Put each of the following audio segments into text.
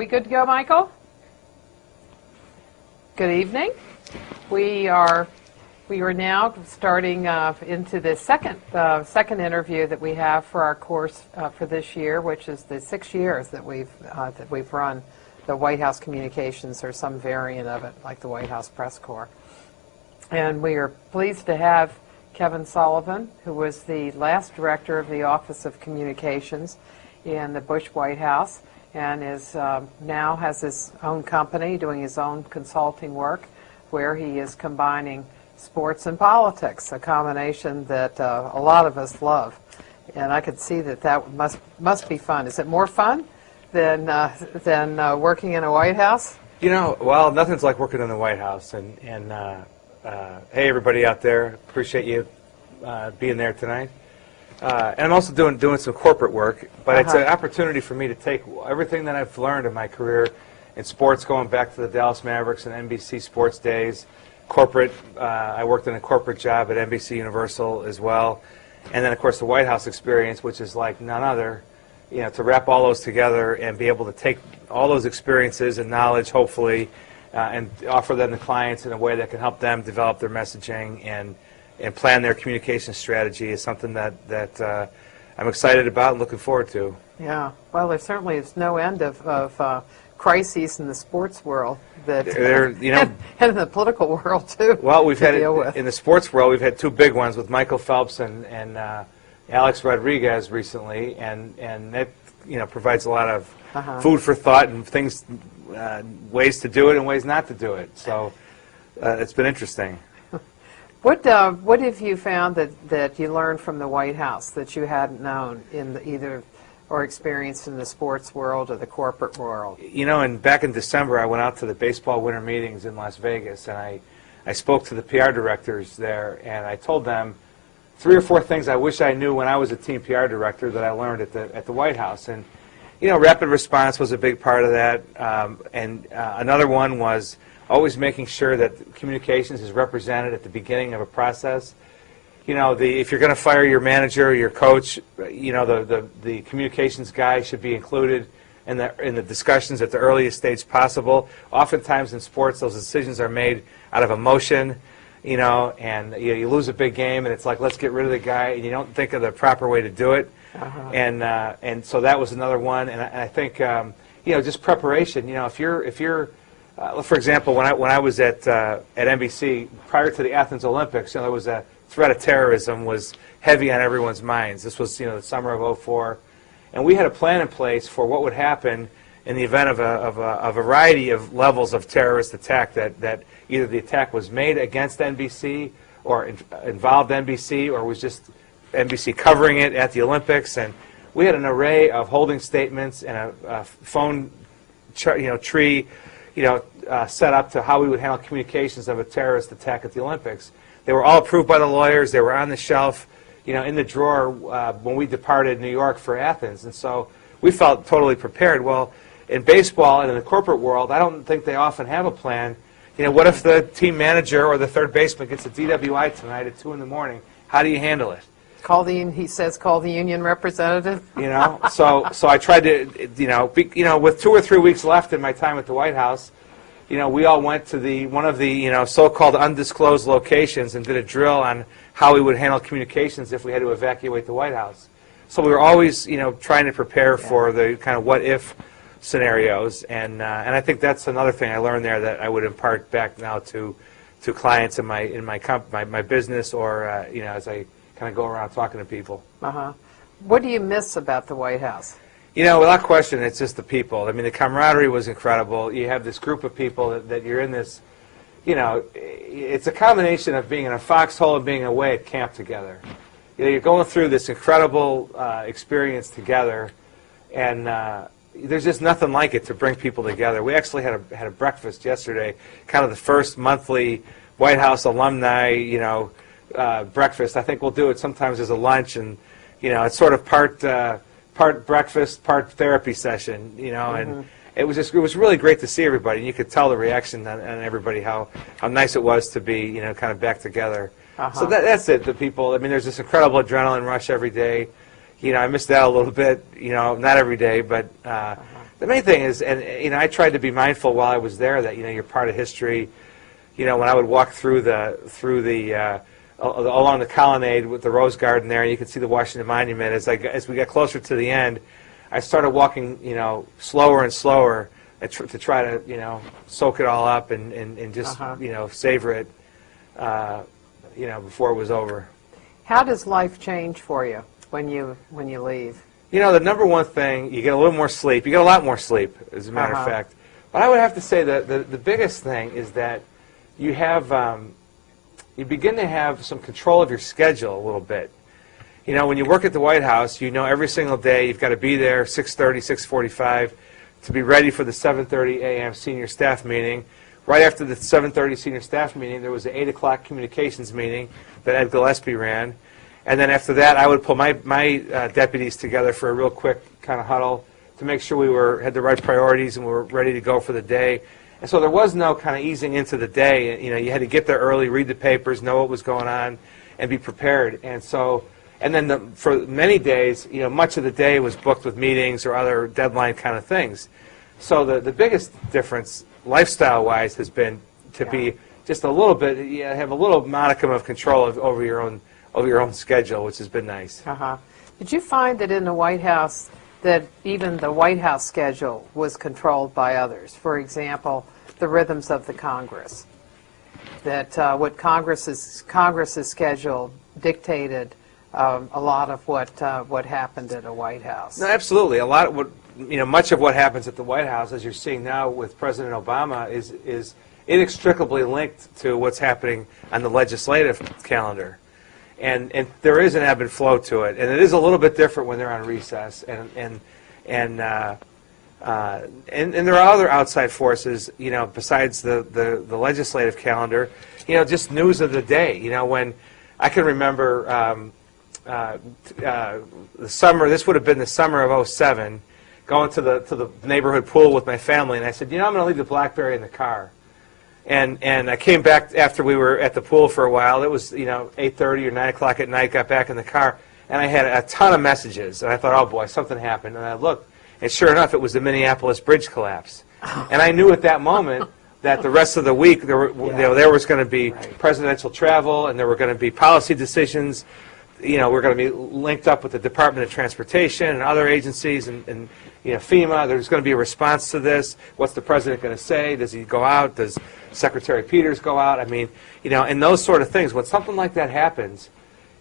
We good to go, Michael? Good evening. We are now starting into the second interview that we have for our course for this year, which is the 6 years that we've run the White House Communications, or some variant of it, like the White House Press Corps. And we are pleased to have Kevin Sullivan, who was the last director of the Office of Communications in the Bush White House, and is now has his own company doing his own consulting work, where he is combining sports and politics, a combination that a lot of us love. And I could see that must be fun. Is it more fun than working in a White House? You know, well, nothing's like working in the White House. And hey, everybody out there, appreciate you being there tonight. And I'm also doing some corporate work, but it's an opportunity for me to take everything that I've learned in my career in sports, going back to the Dallas Mavericks and NBC Sports days. Corporate, I worked in a corporate job at NBC Universal as well. And then, of course, the White House experience, which is like none other, you know, to wrap all those together and be able to take all those experiences and knowledge, hopefully, and offer them to clients in a way that can help them develop their messaging and plan their communication strategy is something that I'm excited about and looking forward to. Yeah, well, there certainly is no end of crises in the sports world that, you know, and in the political world too. Well, we've had in the sports world, we've had two big ones with Michael Phelps and Alex Rodriguez recently, and that, you know, provides a lot of food for thought and things, ways to do it and ways not to do it. So it's been interesting. What have you found that you learned from the White House that you hadn't known in either or experienced in the sports world or the corporate world? You know, and back in December, I went out to the baseball winter meetings in Las Vegas, and I spoke to the PR directors there, and I told them 3 or 4 things I wish I knew when I was a team PR director that I learned at the White House. And you know, rapid response was a big part of that, and another one was always making sure that communications is represented at the beginning of a process. You know, if you're going to fire your manager or your coach, you know, the communications guy should be included in the discussions at the earliest stage possible. Oftentimes in sports, those decisions are made out of emotion, you know, and you lose a big game, and it's like, let's get rid of the guy, and you don't think of the proper way to do it. And so that was another one. And I think you know, just preparation. You know, if you're for example, when I was at NBC prior to the Athens Olympics, you know, there was a threat of terrorism was heavy on everyone's minds. This was, you know, the summer of '04, and we had a plan in place for what would happen in the event of a variety of levels of terrorist attack. That either the attack was made against NBC or involved NBC, or was just NBC covering it at the Olympics. And we had an array of holding statements and a phone tree, you know, set up to how we would handle communications of a terrorist attack at the Olympics. They were all approved by the lawyers. They were on the shelf, you know, in the drawer when we departed New York for Athens. And so we felt totally prepared. Well, in baseball and in the corporate world, I don't think they often have a plan. You know, what if the team manager or the third baseman gets a DWI tonight at 2 in the morning? How do you handle it? Call the union representative. You know, so I tried to, you know, with 2 or 3 weeks left in my time at the White House, you know, we all went to one of the, you know, so-called undisclosed locations and did a drill on how we would handle communications if we had to evacuate the White House. So we were always, you know, trying to prepare for the kind of what-if scenarios, and I think that's another thing I learned there that I would impart back now to clients in my business, or you know, as I kind of go around talking to people. What do you miss about the White House? You know, without question, it's just the people. I mean, the camaraderie was incredible. You have this group of people that you're in this, you know, it's a combination of being in a foxhole and being away at camp together. You know, you're going through this incredible experience together, and there's just nothing like it to bring people together. We actually had a breakfast yesterday, kind of the first monthly White House alumni, you know, breakfast. I think we'll do it sometimes as a lunch, and you know, it's sort of part breakfast, part therapy session, you know, and it was really great to see everybody, and you could tell the reaction on everybody how nice it was to be, you know, kind of back together. So that's it. The people. I mean, there's this incredible adrenaline rush every day. You know, I missed that a little bit. You know, not every day, but The main thing is, and I tried to be mindful while I was there that you're part of history. When I would walk through the along the colonnade with the Rose Garden there, and you could see the Washington Monument. As we got closer to the end, I started walking slower and slower to try to soak it all up and just savor it before it was over. How does life change for you when you leave? The number one thing, you get a little more sleep. You get a lot more sleep, as a matter of fact. But I would have to say that the biggest thing is that you have you begin to have some control of your schedule a little bit. When you work at the White House, every single day you've got to be there 6:30, 6:45 to be ready for the 7:30 a.m. senior staff meeting. Right after the 7:30 senior staff meeting, there was an 8 o'clock communications meeting that Ed Gillespie ran. And then after that, I would pull my deputies together for a real quick kind of huddle to make sure we had the right priorities and we were ready to go for the day. And so there was no kind of easing into the day. You had to get there early, read the papers, know what was going on, and be prepared. And so, and then for many days, much of the day was booked with meetings or other deadline kind of things. So the biggest difference, lifestyle-wise, has been to be just a little bit, have a little modicum of control over your own schedule, which has been nice. Did you find that in the White House that even the White House schedule was controlled by others? For example, the rhythms of the Congress. That what Congress's schedule dictated a lot of what happened at the White House. No, absolutely. A lot of much of what happens at the White House, as you're seeing now with President Obama, is inextricably linked to what's happening on the legislative calendar. And there is an ebb and flow to it, and it is a little bit different when they're on recess, and there are other outside forces, besides the legislative calendar, just news of the day. When I can remember the summer, this would have been the summer of '07, going to the neighborhood pool with my family, and I said, I'm going to leave the BlackBerry in the car. And I came back after we were at the pool for a while. It was 8:30 or 9 o'clock at night. Got back in the car, and I had a ton of messages. And I thought, oh boy, something happened. And I looked, and sure enough, it was the Minneapolis bridge collapse. And I knew at that moment that the rest of the week there was going to be presidential travel, and there were going to be policy decisions. We're going to be linked up with the Department of Transportation and other agencies, and FEMA. There's going to be a response to this. What's the president going to say? Does he go out? Does Secretary Peters go out? I mean, and those sort of things. When something like that happens,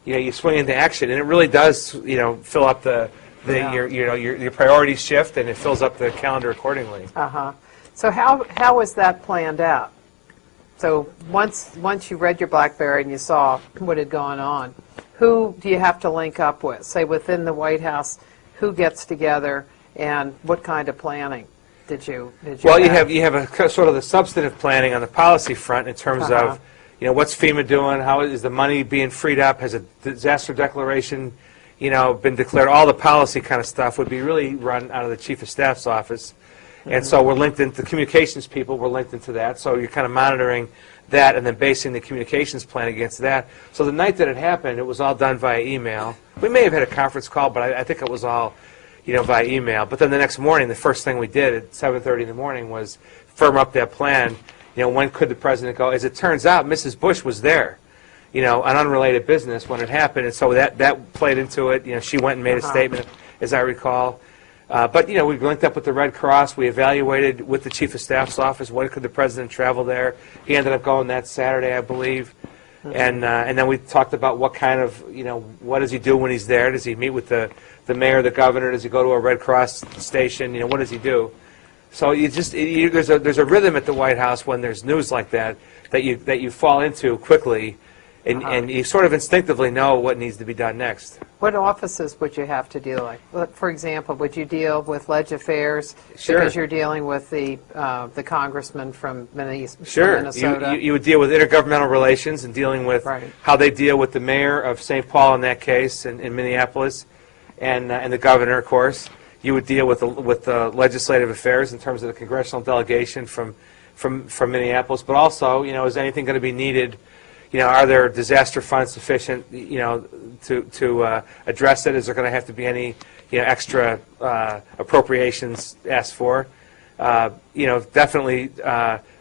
you swing into action, and it really does, fill up your priorities shift, and it fills up the calendar accordingly. So how was that planned out? So once you read your BlackBerry and you saw what had gone on, who do you have to link up with? Say within the White House, who gets together, and what kind of planning did you Well, have? you have a sort of the substantive planning on the policy front in terms of what's FEMA doing, how is the money being freed up, has a disaster declaration been declared, all the policy kind of stuff would be really run out of the Chief of Staff's office. And so we're linked into the communications people, we're linked into that, so you're kind of monitoring that and then basing the communications plan against that. So the night that it happened, it was all done via email. We may have had a conference call, but I think it was all via email. But then the next morning, the first thing we did at 7:30 in the morning was firm up that plan. When could the president go? As it turns out, Mrs. Bush was there, on unrelated business when it happened, and so that played into it. She went and made a statement, as I recall. But we linked up with the Red Cross. We evaluated with the Chief of Staff's office when could the president travel there. He ended up going that Saturday, I believe. And then we talked about what kind of, what does he do when he's there? Does he meet with the mayor, the governor? Does he go to a Red Cross station? What does he do? So there's a rhythm at the White House when there's news like that you fall into quickly, and you sort of instinctively know what needs to be done next. What offices would you have to deal with? For example, would you deal with Leg Affairs Sure. because you're dealing with the congressman from Minnesota? Sure. You would deal with intergovernmental relations and dealing with how they deal with the mayor of St. Paul in that case in Minneapolis, and the governor, of course. You would deal with the legislative affairs in terms of the congressional delegation from Minneapolis, but also, is anything going to be needed? Are there disaster funds sufficient, to address it? Is there going to have to be any, extra appropriations asked for. Definitely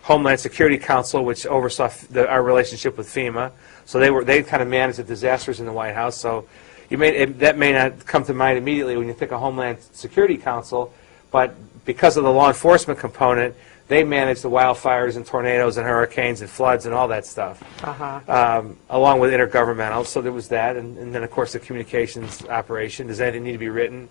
Homeland Security Council, which oversaw our relationship with FEMA. So they kind of managed the disasters in the White House. So that may not come to mind immediately when you think of Homeland Security Council, but because of the law enforcement component, they manage the wildfires and tornadoes and hurricanes and floods and all that stuff, along with intergovernmental. So there was that, and then of course the communications operation. Does anything need to be written?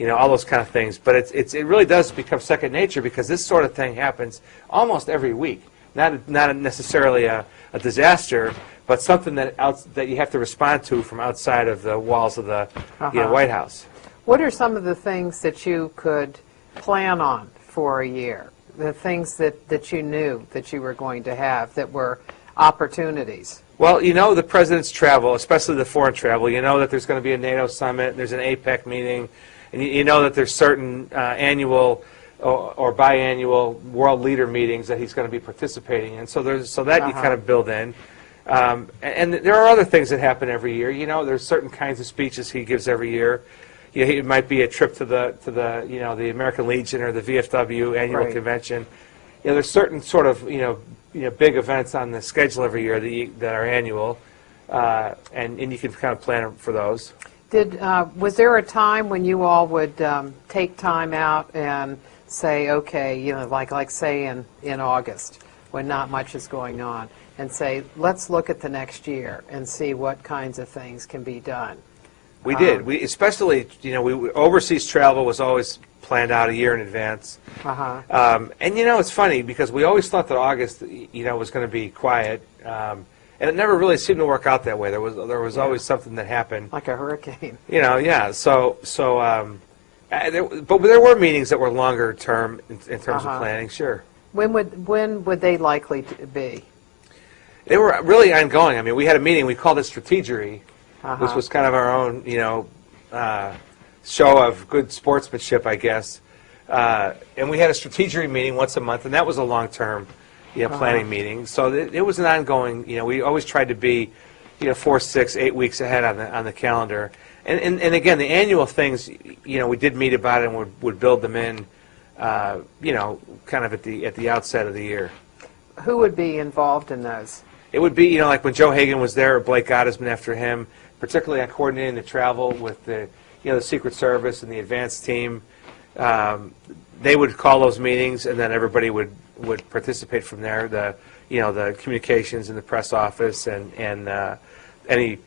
All those kind of things. But it really does become second nature because this sort of thing happens almost every week. Not necessarily a disaster, but something that you have to respond to from outside of the walls of the White House. What are some of the things that you could plan on for a year? The things that you knew that you were going to have that were opportunities? Well, the president's travel, especially the foreign travel, that there's going to be a NATO summit, there's an APEC meeting, and you know that there's certain annual or biannual world leader meetings that he's going to be participating in. So that you kind of build in. And there are other things that happen every year. There's certain kinds of speeches he gives every year. It might be a trip to the American Legion or the VFW annual convention. There's certain sort of big events on the schedule every year that are annual, and you can kind of plan for those. Was there a time when you all would take time out and say, okay, like say in August when not much is going on, and say, let's look at the next year and see what kinds of things can be done? We did. We especially, overseas travel was always planned out a year in advance. And it's funny because we always thought that August, was going to be quiet, and it never really seemed to work out that way. There was always something that happened, like a hurricane. But there were meetings that were longer term in terms of planning. Sure. When would they likely to be? They were really ongoing. I mean, we had a meeting. We called it Strategery. Which was kind of our own, show of good sportsmanship, I guess. And we had a strategery meeting once a month, and that was a long-term, planning meeting. So it was an ongoing. We always tried to be, 4, 6, 8 weeks ahead on the calendar. And again, the annual things, we did meet about it and would build them in, kind of at the outset of the year. Who would be involved in those? It would be, like when Joe Hagan was there, or Blake Gottesman after him, particularly on coordinating the travel with the Secret Service and the advance team. They would call those meetings, and then everybody would participate from there. The communications and the press office and any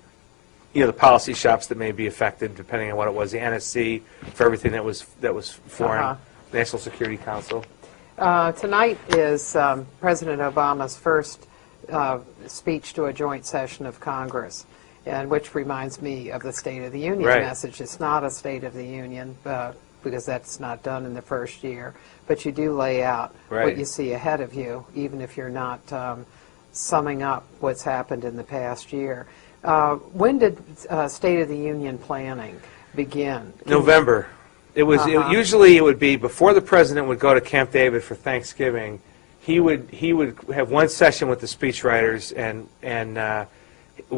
the policy shops that may be affected, depending on what it was. The NSC for everything that was foreign, National Security Council. Tonight is President Obama's first speech to a joint session of Congress, and which reminds me of the State of the Union message. It's not a State of the Union because that's not done in the first year, but you do lay out what you see ahead of you, even if you're not summing up what's happened in the past year. When did State of the Union planning begin? November. It was usually it would be before the president would go to Camp David for Thanksgiving. He would have one session with the speechwriters and we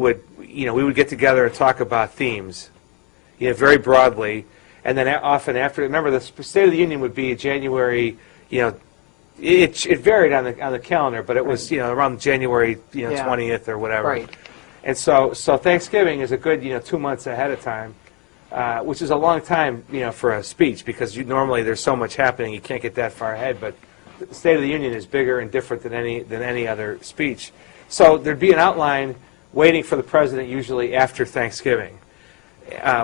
would get together and talk about themes, very broadly, and then often after. Remember, the State of the Union would be January. It varied on the calendar, but it was around January 20th or whatever. Right. And so Thanksgiving is a good 2 months ahead of time, which is a long time for a speech because normally there's so much happening you can't get that far ahead, but the State of the Union is bigger and different than any other speech. So there'd be an outline waiting for the president usually after Thanksgiving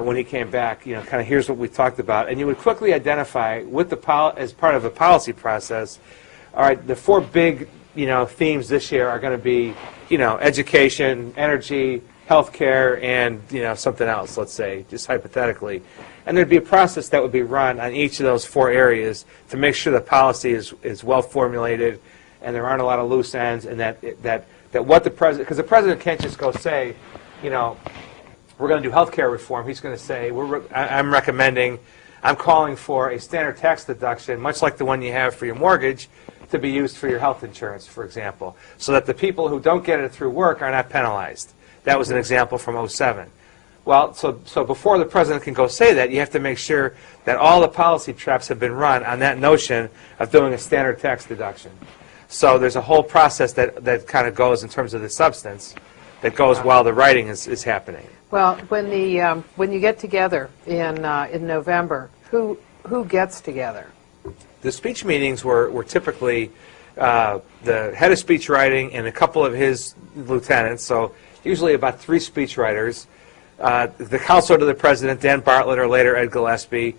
when he came back. Kind of here's what we talked about, and you would quickly identify with as part of the policy process. All right, the 4 big themes this year are going to be education, energy, healthcare, and something else. Let's say just hypothetically. And there'd be a process that would be run on each of those 4 areas to make sure the policy is well formulated and there aren't a lot of loose ends, and that what the president, because the president can't just go say, we're going to do health care reform. He's going to say, I'm calling for a standard tax deduction, much like the one you have for your mortgage, to be used for your health insurance, for example, so that the people who don't get it through work are not penalized. That was an example from '07. Well, so before the president can go say that, you have to make sure that all the policy traps have been run on that notion of doing a standard tax deduction. So there's a whole process that kind of goes in terms of the substance that goes while the writing is happening. Well, when you get together in November, who gets together? The speech meetings were typically the head of speech writing and a couple of his lieutenants, so usually about 3 speech writers, the counselor to the president, Dan Bartlett, or later Ed Gillespie,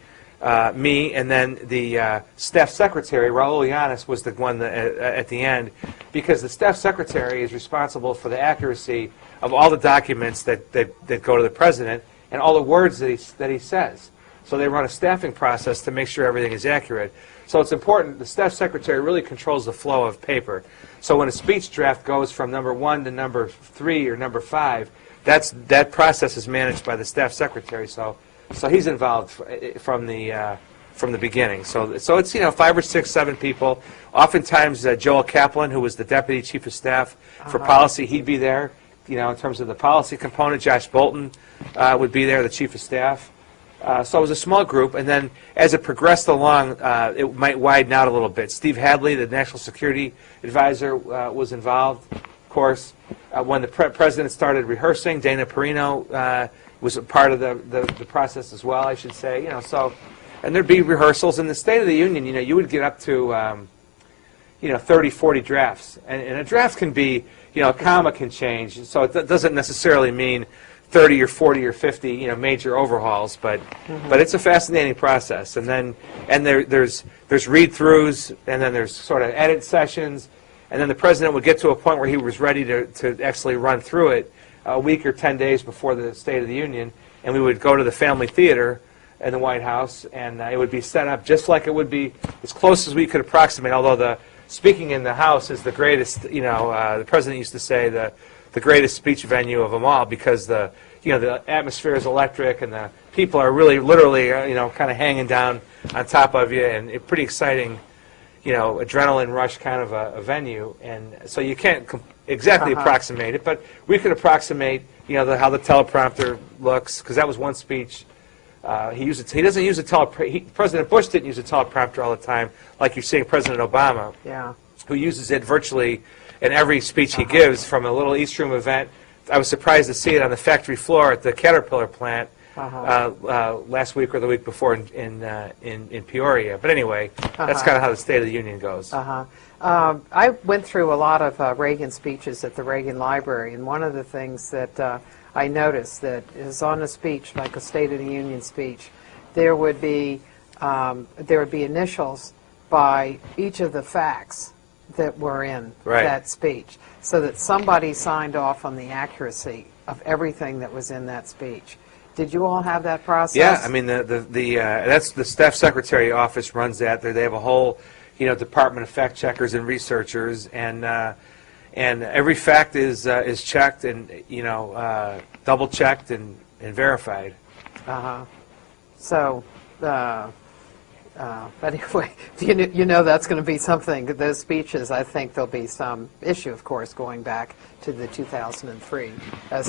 me, and then the staff secretary, Raul Yanis, was the one at the end, because the staff secretary is responsible for the accuracy of all the documents that go to the president and all the words that he says. So they run a staffing process to make sure everything is accurate. So it's important, the staff secretary really controls the flow of paper. So when a speech draft goes from number 1 to number 3 or number 5, that process is managed by the staff secretary. So he's involved from the beginning. So it's 5 or 6, 7 people. Oftentimes Joel Kaplan, who was the deputy chief of staff for policy, he'd be there. In terms of the policy component, Josh Bolton would be there, the chief of staff. So it was a small group, and then as it progressed along, it might widen out a little bit. Steve Hadley, the national security advisor, was involved, of course. When the president started rehearsing, Dana Perino was a part of the process as well, I should say. And there'd be rehearsals. In the State of the Union, you would get up to 30, 40 drafts, and a draft can be, a comma can change, so it doesn't necessarily mean 30 or 40 or 50, major overhauls, but it's a fascinating process. And then there's read-throughs, and then there's sort of edit sessions, and then the president would get to a point where he was ready to actually run through it a week or 10 days before the State of the Union, and we would go to the Family Theater in the White House, and it would be set up just like it would be, as close as we could approximate, although the speaking in the House is the greatest, the president used to say the greatest speech venue of them all, because the atmosphere is electric and the people are really literally kind of hanging down on top of you, and it's pretty exciting, adrenaline rush kind of a venue. And so you can't exactly approximate it, but we could approximate how the teleprompter looks, because that was one speech. He doesn't use a teleprompter. President Bush didn't use a teleprompter all the time, like you're seeing President Obama, who uses it virtually in every speech he gives, from a little East Room event. I was surprised to see it on the factory floor at the Caterpillar plant last week or the week before in Peoria. But anyway, that's kind of how the State of the Union goes. I went through a lot of Reagan speeches at the Reagan Library, and one of the things that I noticed that is on a speech, like a State of the Union speech, there would be initials by each of the facts that were in that speech, so that somebody signed off on the accuracy of everything that was in that speech. Did you all have that process? Yeah, I mean that's the staff secretary office runs that. They have a whole department of fact checkers and researchers, and every fact is checked and double checked and verified. So. Anyway, that's going to be something. Those speeches, I think there'll be some issue, of course, going back to the 2003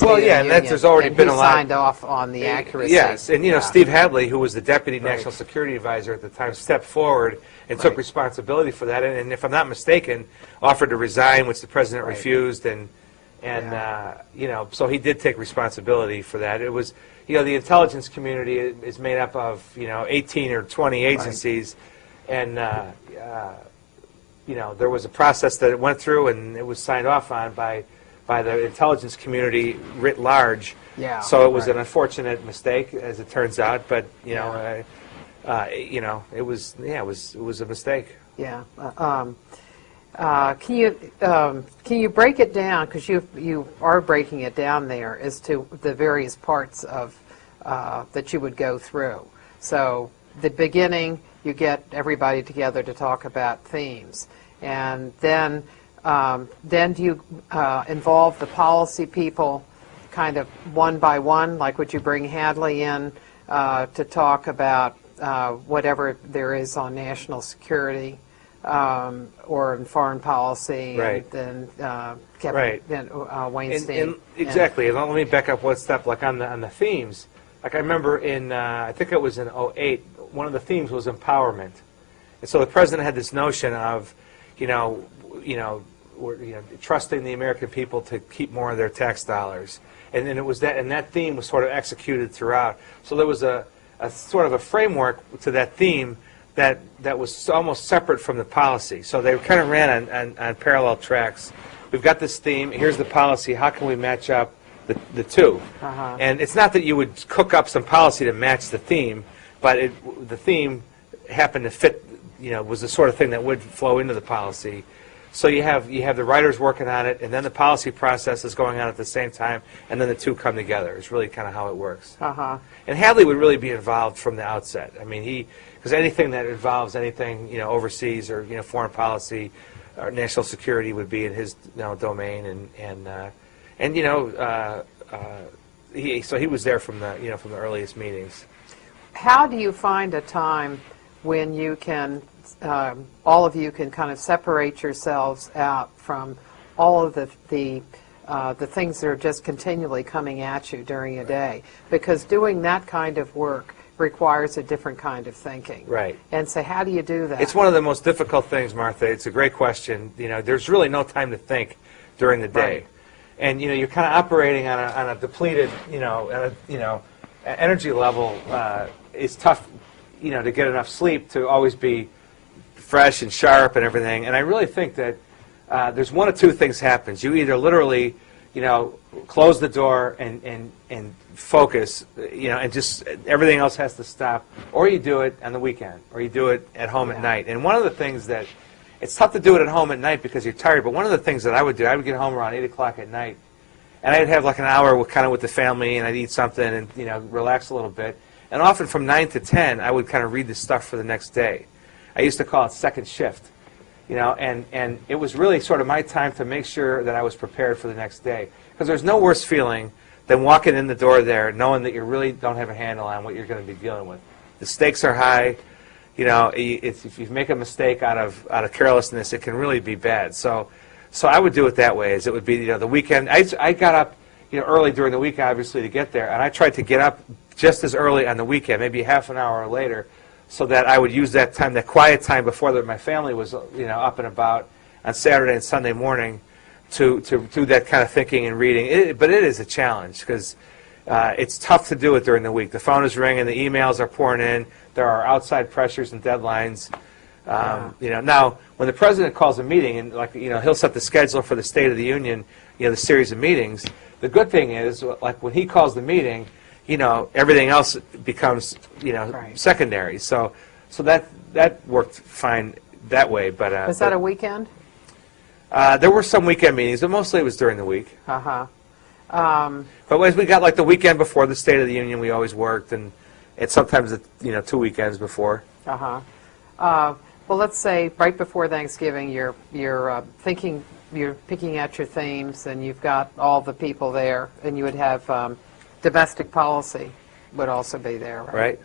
Well, yeah, and there's already been a lot. Signed off on the accuracy. Yes, and Steve Hadley, who was the deputy national security advisor at the time, stepped forward and took responsibility for that. And if I'm not mistaken, offered to resign, which the president refused, and so he did take responsibility for that. It was. The intelligence community is made up of, 18 or 20 agencies, and, there was a process that it went through, and it was signed off on by the intelligence community writ large. Yeah. So it was an unfortunate mistake, as it turns out, but, it was a mistake. Yeah. Can you break it down, because you are breaking it down there, as to the various parts of that you would go through? So the beginning, you get everybody together to talk about themes, and then do you involve the policy people kind of one by one? Like, would you bring Hadley in to talk about whatever there is on national security? or in foreign policy, Right. and then Kevin Right. Weinstein. Exactly. And let me back up one step. Like on the themes, like I remember in I think it was in '08, one of the themes was empowerment, and so the president had this notion of, trusting the American people to keep more of their tax dollars, and then it was that, and that theme was sort of executed throughout. So there was a sort of a framework to that theme that was almost separate from the policy. So they kind of ran on parallel tracks. We've got this theme, here's the policy, how can we match up the two? And it's not that you would cook up some policy to match the theme, but the theme happened to fit, was the sort of thing that would flow into the policy. So you have the writers working on it, and then the policy process is going on at the same time, and then the two come together. It's really kind of how it works. And Hadley would really be involved from the outset. I mean, because anything that involves anything, overseas or, foreign policy or national security would be in his domain, so he was there from the from the earliest meetings. How do you find a time when you can, all of you can kind of separate yourselves out from all of the things that are just continually coming at you during a day? Because doing that kind of work requires a different kind of thinking. Right. And so how do you do that? It's one of the most difficult things, Martha. It's a great question. There's really no time to think during the day. Right. And, you're kind of operating on a depleted, energy level. It's tough, to get enough sleep to always be fresh and sharp and everything. And I really think that there's one of two things happens. You either literally, close the door and focus, and just everything else has to stop, or you do it on the weekend, or you do it at home at night. And one of the things that, it's tough to do it at home at night because you're tired, but one of the things that I would do, I would get home around 8 o'clock at night, and I'd have like an hour with the family, and I'd eat something and, relax a little bit. And often from 9 to 10, I would kind of read the stuff for the next day. I used to call it second shift, and it was really sort of my time to make sure that I was prepared for the next day. Because there's no worse feeling than walking in the door there knowing that you really don't have a handle on what you're going to be dealing with. The stakes are high. If you make a mistake out of carelessness, it can really be bad. So I would do it that way. As it would be, the weekend. I got up, early during the week, obviously, to get there, and I tried to get up just as early on the weekend, maybe half an hour later, so that I would use that time, that quiet time before my family was, up and about on Saturday and Sunday morning, to do that kind of thinking and reading. But it is a challenge because it's tough to do it during the week. The phone is ringing, the emails are pouring in, there are outside pressures and deadlines. Now when the president calls a meeting and he'll set the schedule for the State of the Union, the series of meetings. The good thing is, like when he calls the meeting, everything else becomes Right. secondary. So that worked fine that way. But Was that a weekend? there were some weekend meetings, but mostly it was during the week. Uh-huh. But as we got like the weekend before the State of the Union, we always worked, and sometimes 2 weekends before. Uh-huh. Well, let's say right before Thanksgiving, you're picking out your themes, and you've got all the people there, and you would have domestic policy would also be there, right?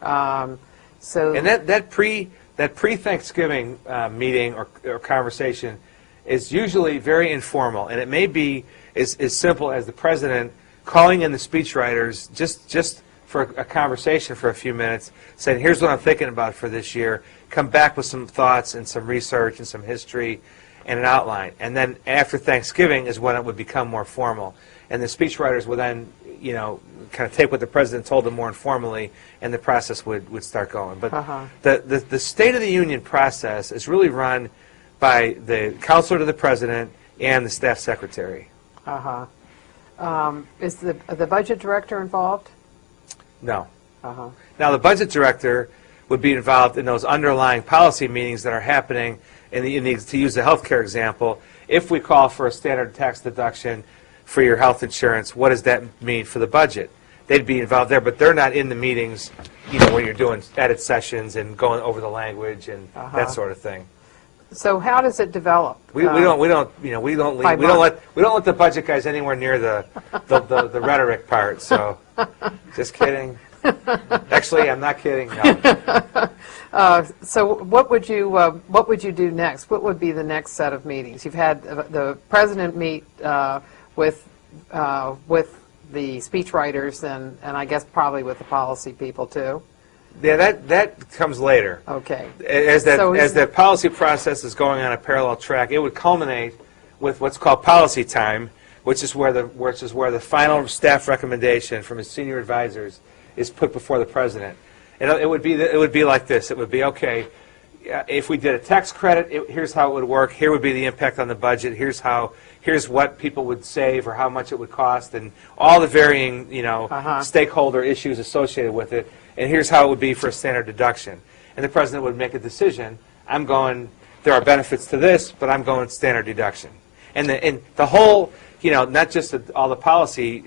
Right. So And that pre-Thanksgiving meeting or conversation is usually very informal, and it may be as simple as the president calling in the speechwriters just for a conversation for a few minutes, saying, here's what I'm thinking about for this year, come back with some thoughts and some research and some history and an outline. And then after Thanksgiving is when it would become more formal. And the speechwriters would then, kind of take what the president told them more informally, and the process would start going. But the State of the Union process is really run by the counselor to the president and the staff secretary. is the budget director involved? No. Now, the budget director would be involved in those underlying policy meetings that are happening, to use the healthcare example, if we call for a standard tax deduction for your health insurance, what does that mean for the budget? They'd be involved there, but they're not in the meetings, when you're doing edit sessions and going over the language and that sort of thing. So how does it develop? We don't let the budget guys anywhere near the rhetoric part. So, just kidding. Actually, I'm not kidding. No. So what would you do next? What would be the next set of meetings? You've had the president meet with the speechwriters and I guess probably with the policy people too. Yeah, that comes later. Okay. As that policy process is going on a parallel track, it would culminate with what's called policy time, which is where the final staff recommendation from his senior advisors is put before the president. And it would be like this. It would be, okay, if we did a tax credit, here's how it would work. Here would be the impact on the budget. Here's what people would save or how much it would cost, and all the varying stakeholder issues associated with it. And here's how it would be for a standard deduction. And the president would make a decision. There are benefits to this, but I'm going standard deduction. And the whole, not just all the policy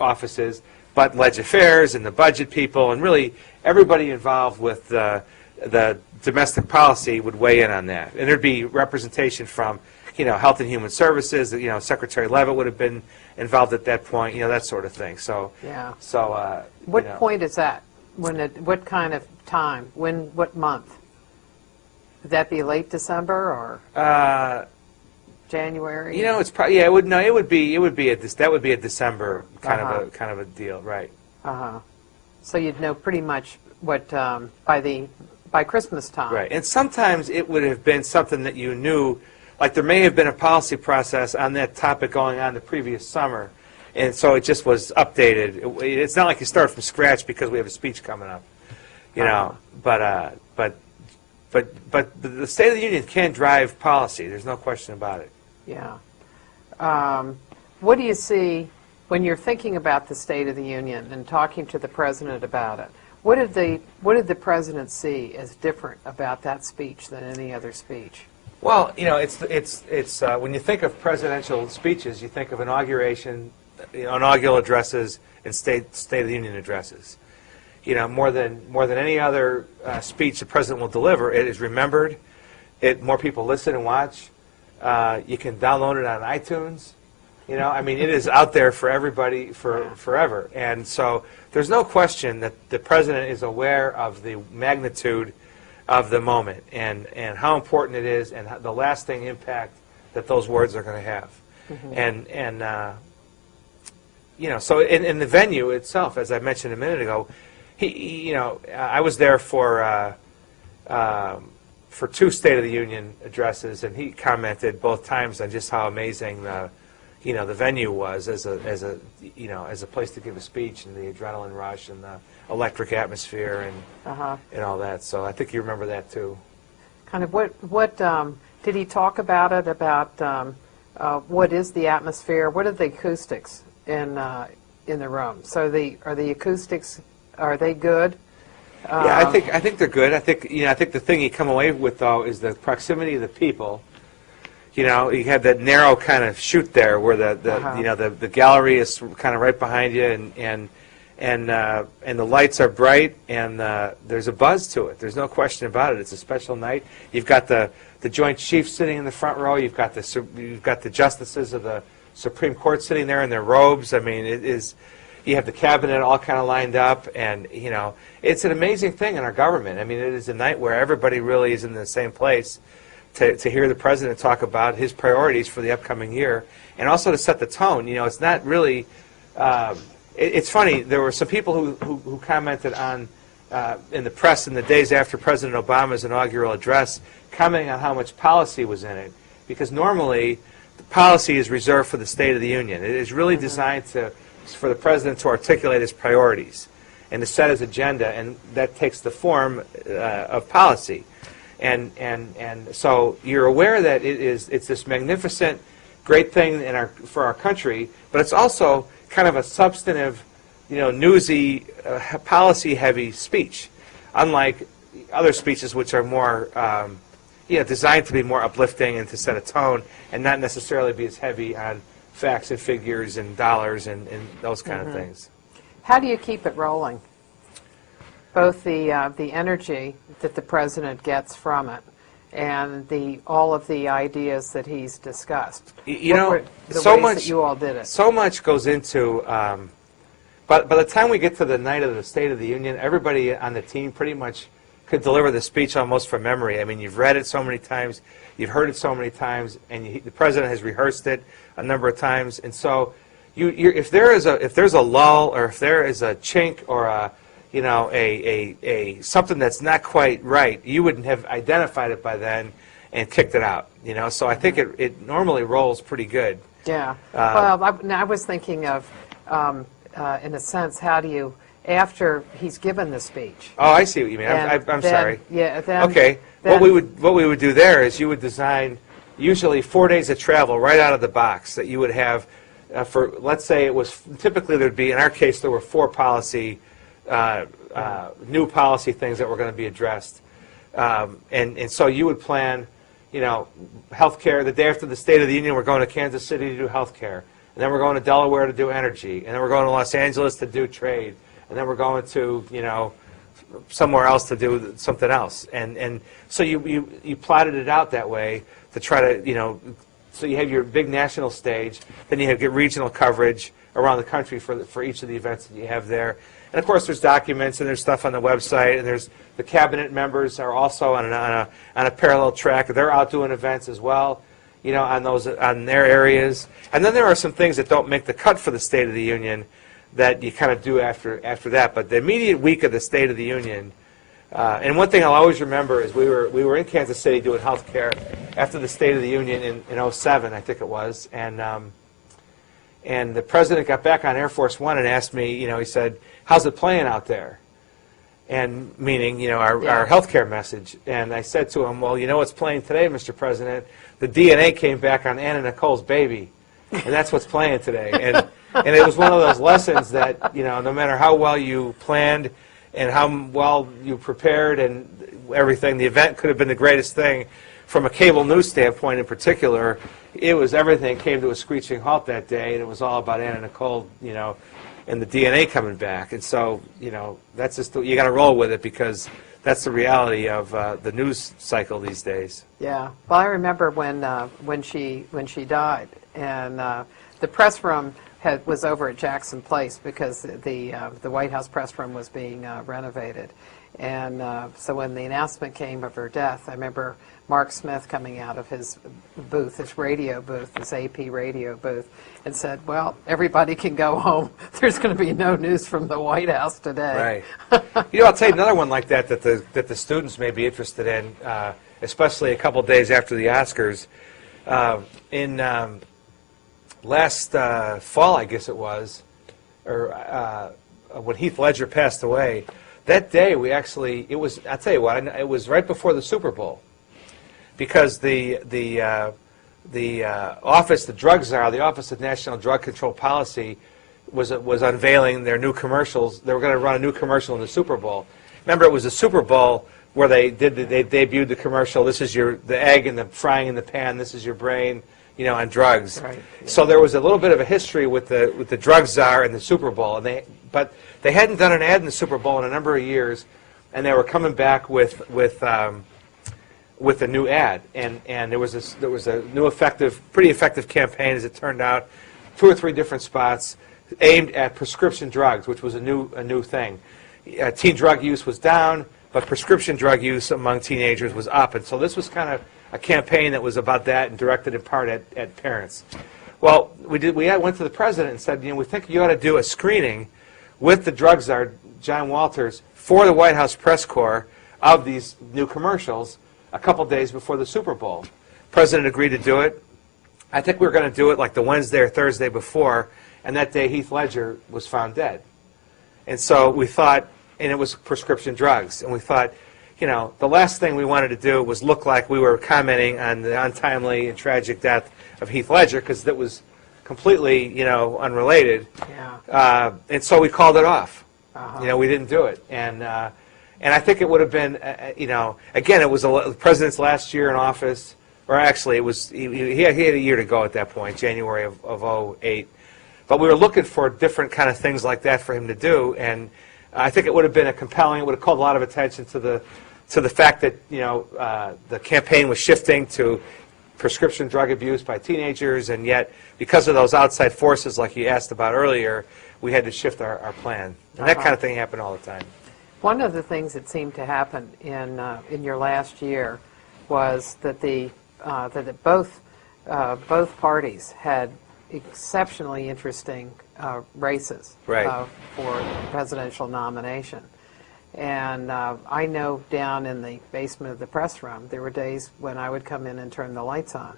offices, but Ledge Affairs and the budget people and really everybody involved with the domestic policy would weigh in on that. And there'd be representation from, Health and Human Services. Secretary Leavitt would have been involved at that point. That sort of thing. So yeah. So what point is that? What kind of time? What month? Would that be late December or January? It's probably it would be a December kind of a deal, right? So you'd know pretty much what by Christmas time. Right, and sometimes it would have been something that you knew, like there may have been a policy process on that topic going on the previous summer, and so it just was updated. It's not like you start from scratch because we have a speech coming up, But the State of the Union can drive policy. There's no question about it. Yeah. What do you see when you're thinking about the State of the Union and talking to the president about it? What did the president see as different about that speech than any other speech? Well, it's when you think of presidential speeches, you think of inauguration, inaugural addresses, and State of the Union addresses. More than any other speech the president will deliver, it is remembered. More people listen and watch. You can download it on iTunes. It is out there for everybody forever. And so there's no question that the president is aware of the magnitude of the moment and how important it is and the lasting impact that those words are going to have. Mm-hmm. So in the venue itself, as I mentioned a minute ago, I was there for two State of the Union addresses, and he commented both times on just how amazing the venue was as a place to give a speech, and the adrenaline rush and the electric atmosphere and all that. So I think you remember that too. Kind of what did he talk about it? About what is the atmosphere? What are the acoustics in the room? So are the acoustics, are they good? Yeah, I think they're good. I think the thing you come away with though is the proximity of the people. You had that narrow kind of chute there where the gallery is kind of right behind you, and the lights are bright, and there's a buzz to it. There's no question about it. It's a special night. You've got the Joint Chiefs sitting in the front row. You've got the justices of the Supreme Court sitting there in their robes. I mean, it is. You have the cabinet all kind of lined up, and it's an amazing thing in our government. I mean, it is a night where everybody really is in the same place to hear the president talk about his priorities for the upcoming year, and also to set the tone. It's not really. It's funny. There were some people who commented on in the press in the days after President Obama's inaugural address, commenting on how much policy was in it, because normally the policy is reserved for the State of the Union. It is really designed for the president to articulate his priorities and to set his agenda, and that takes the form of policy. And so you're aware that it's this magnificent, great thing for our country, but it's also kind of a substantive, newsy, policy-heavy speech, unlike other speeches which are more, designed to be more uplifting and to set a tone, and not necessarily be as heavy on facts and figures and dollars and those kind of things. How do you keep it rolling? Both the energy that the president gets from it and all of the ideas that he's discussed. So ways much that you all did it. So much goes into But by the time we get to the night of the State of the Union, everybody on the team pretty much could deliver the speech almost from memory. I mean, you've read it so many times, you've heard it so many times, and the president has rehearsed it a number of times. And so, if there's a lull, or if there is a chink, or a something that's not quite right, you wouldn't have identified it by then and kicked it out. So I think it normally rolls pretty good. Yeah. Well, I was thinking of, in a sense, how do you, after he's given the speech? Oh, I see what you mean. I'm then, sorry. Yeah. Okay. What we would do there is you would design usually 4 days of travel right out of the box that you would have for, let's say it was, typically there'd be, in our case, there were 4 policy, new policy things that were going to be addressed. And so you would plan, healthcare. The day after the State of the Union, we're going to Kansas City to do healthcare. And then we're going to Delaware to do energy. And then we're going to Los Angeles to do trade. And then we're going to, somewhere else to do something else. And so you plotted it out that way to try to, so you have your big national stage, then you get regional coverage around the country for each of the events that you have there. And of course, there's documents and there's stuff on the website, and there's the cabinet members are also on a parallel track. They're out doing events as well, on their areas. And then there are some things that don't make the cut for the State of the Union that you kind of do after that. But the immediate week of the State of the Union, and one thing I'll always remember is we were in Kansas City doing health care after the State of the Union in 07, I think it was, and the president got back on Air Force One and asked me, he said, "How's it playing out there?" And meaning, our health care message. And I said to him, "Well, what's playing today, Mr. President? The DNA came back on Anna Nicole's baby, and that's what's playing today." And it was one of those lessons that, no matter how well you planned and how well you prepared and everything, the event could have been the greatest thing. From a cable news standpoint in particular, everything came to a screeching halt that day, and it was all about Anna Nicole, and the DNA coming back. And so, that's just, you got to roll with it because that's the reality of the news cycle these days. Yeah. Well, I remember when she died, and the press room was over at Jackson Place because the White House press room was being renovated. And so when the announcement came of her death, I remember Mark Smith coming out of his booth, his radio booth, his AP radio booth, and said, "Well, everybody can go home. There's going to be no news from the White House today." Right. I'll tell you another one like that the students may be interested in, especially a couple days after the Oscars. In last fall, I guess it was, or when Heath Ledger passed away, that day I'll tell you what, it was right before the Super Bowl, because the office, the drug czar, the Office of National Drug Control Policy, was unveiling their new commercials. They were going to run a new commercial in the Super Bowl. Remember, it was the Super Bowl where they debuted the commercial. This is the egg and the frying in the pan. This is your brain, on drugs. Right. Yeah. So there was a little bit of a history with the drug czar and the Super Bowl, but they hadn't done an ad in the Super Bowl in a number of years, and they were coming back with a new ad, and there was a new pretty effective campaign, as it turned out, 2 or 3 different spots aimed at prescription drugs, which was a new thing. Teen drug use was down, but prescription drug use among teenagers was up, and so this was kind of a campaign that was about that and directed in part at parents. Well, we went to the president and said, we think you ought to do a screening with the drug czar, John Walters, for the White House press corps of these new commercials a couple days before the Super Bowl. President agreed to do it. I think we were going to do it like the Wednesday or Thursday before, and that day Heath Ledger was found dead. And so we thought, and it was prescription drugs, and we thought, the last thing we wanted to do was look like we were commenting on the untimely and tragic death of Heath Ledger, because that was completely, unrelated. Yeah. And so we called it off. Uh-huh. We didn't do it. And I think it would have been, again, it was the president's last year in office, or actually it was, he had a year to go at that point, January of 08. But we were looking for different kind of things like that for him to do, and I think it would have been it would have called a lot of attention to the fact that, the campaign was shifting to prescription drug abuse by teenagers, and yet because of those outside forces like you asked about earlier, we had to shift our plan. And that kind of thing happened all the time. One of the things that seemed to happen in your last year was that both parties had exceptionally interesting races Right. For the presidential nomination. And I know down in the basement of the press room, there were days when I would come in and turn the lights on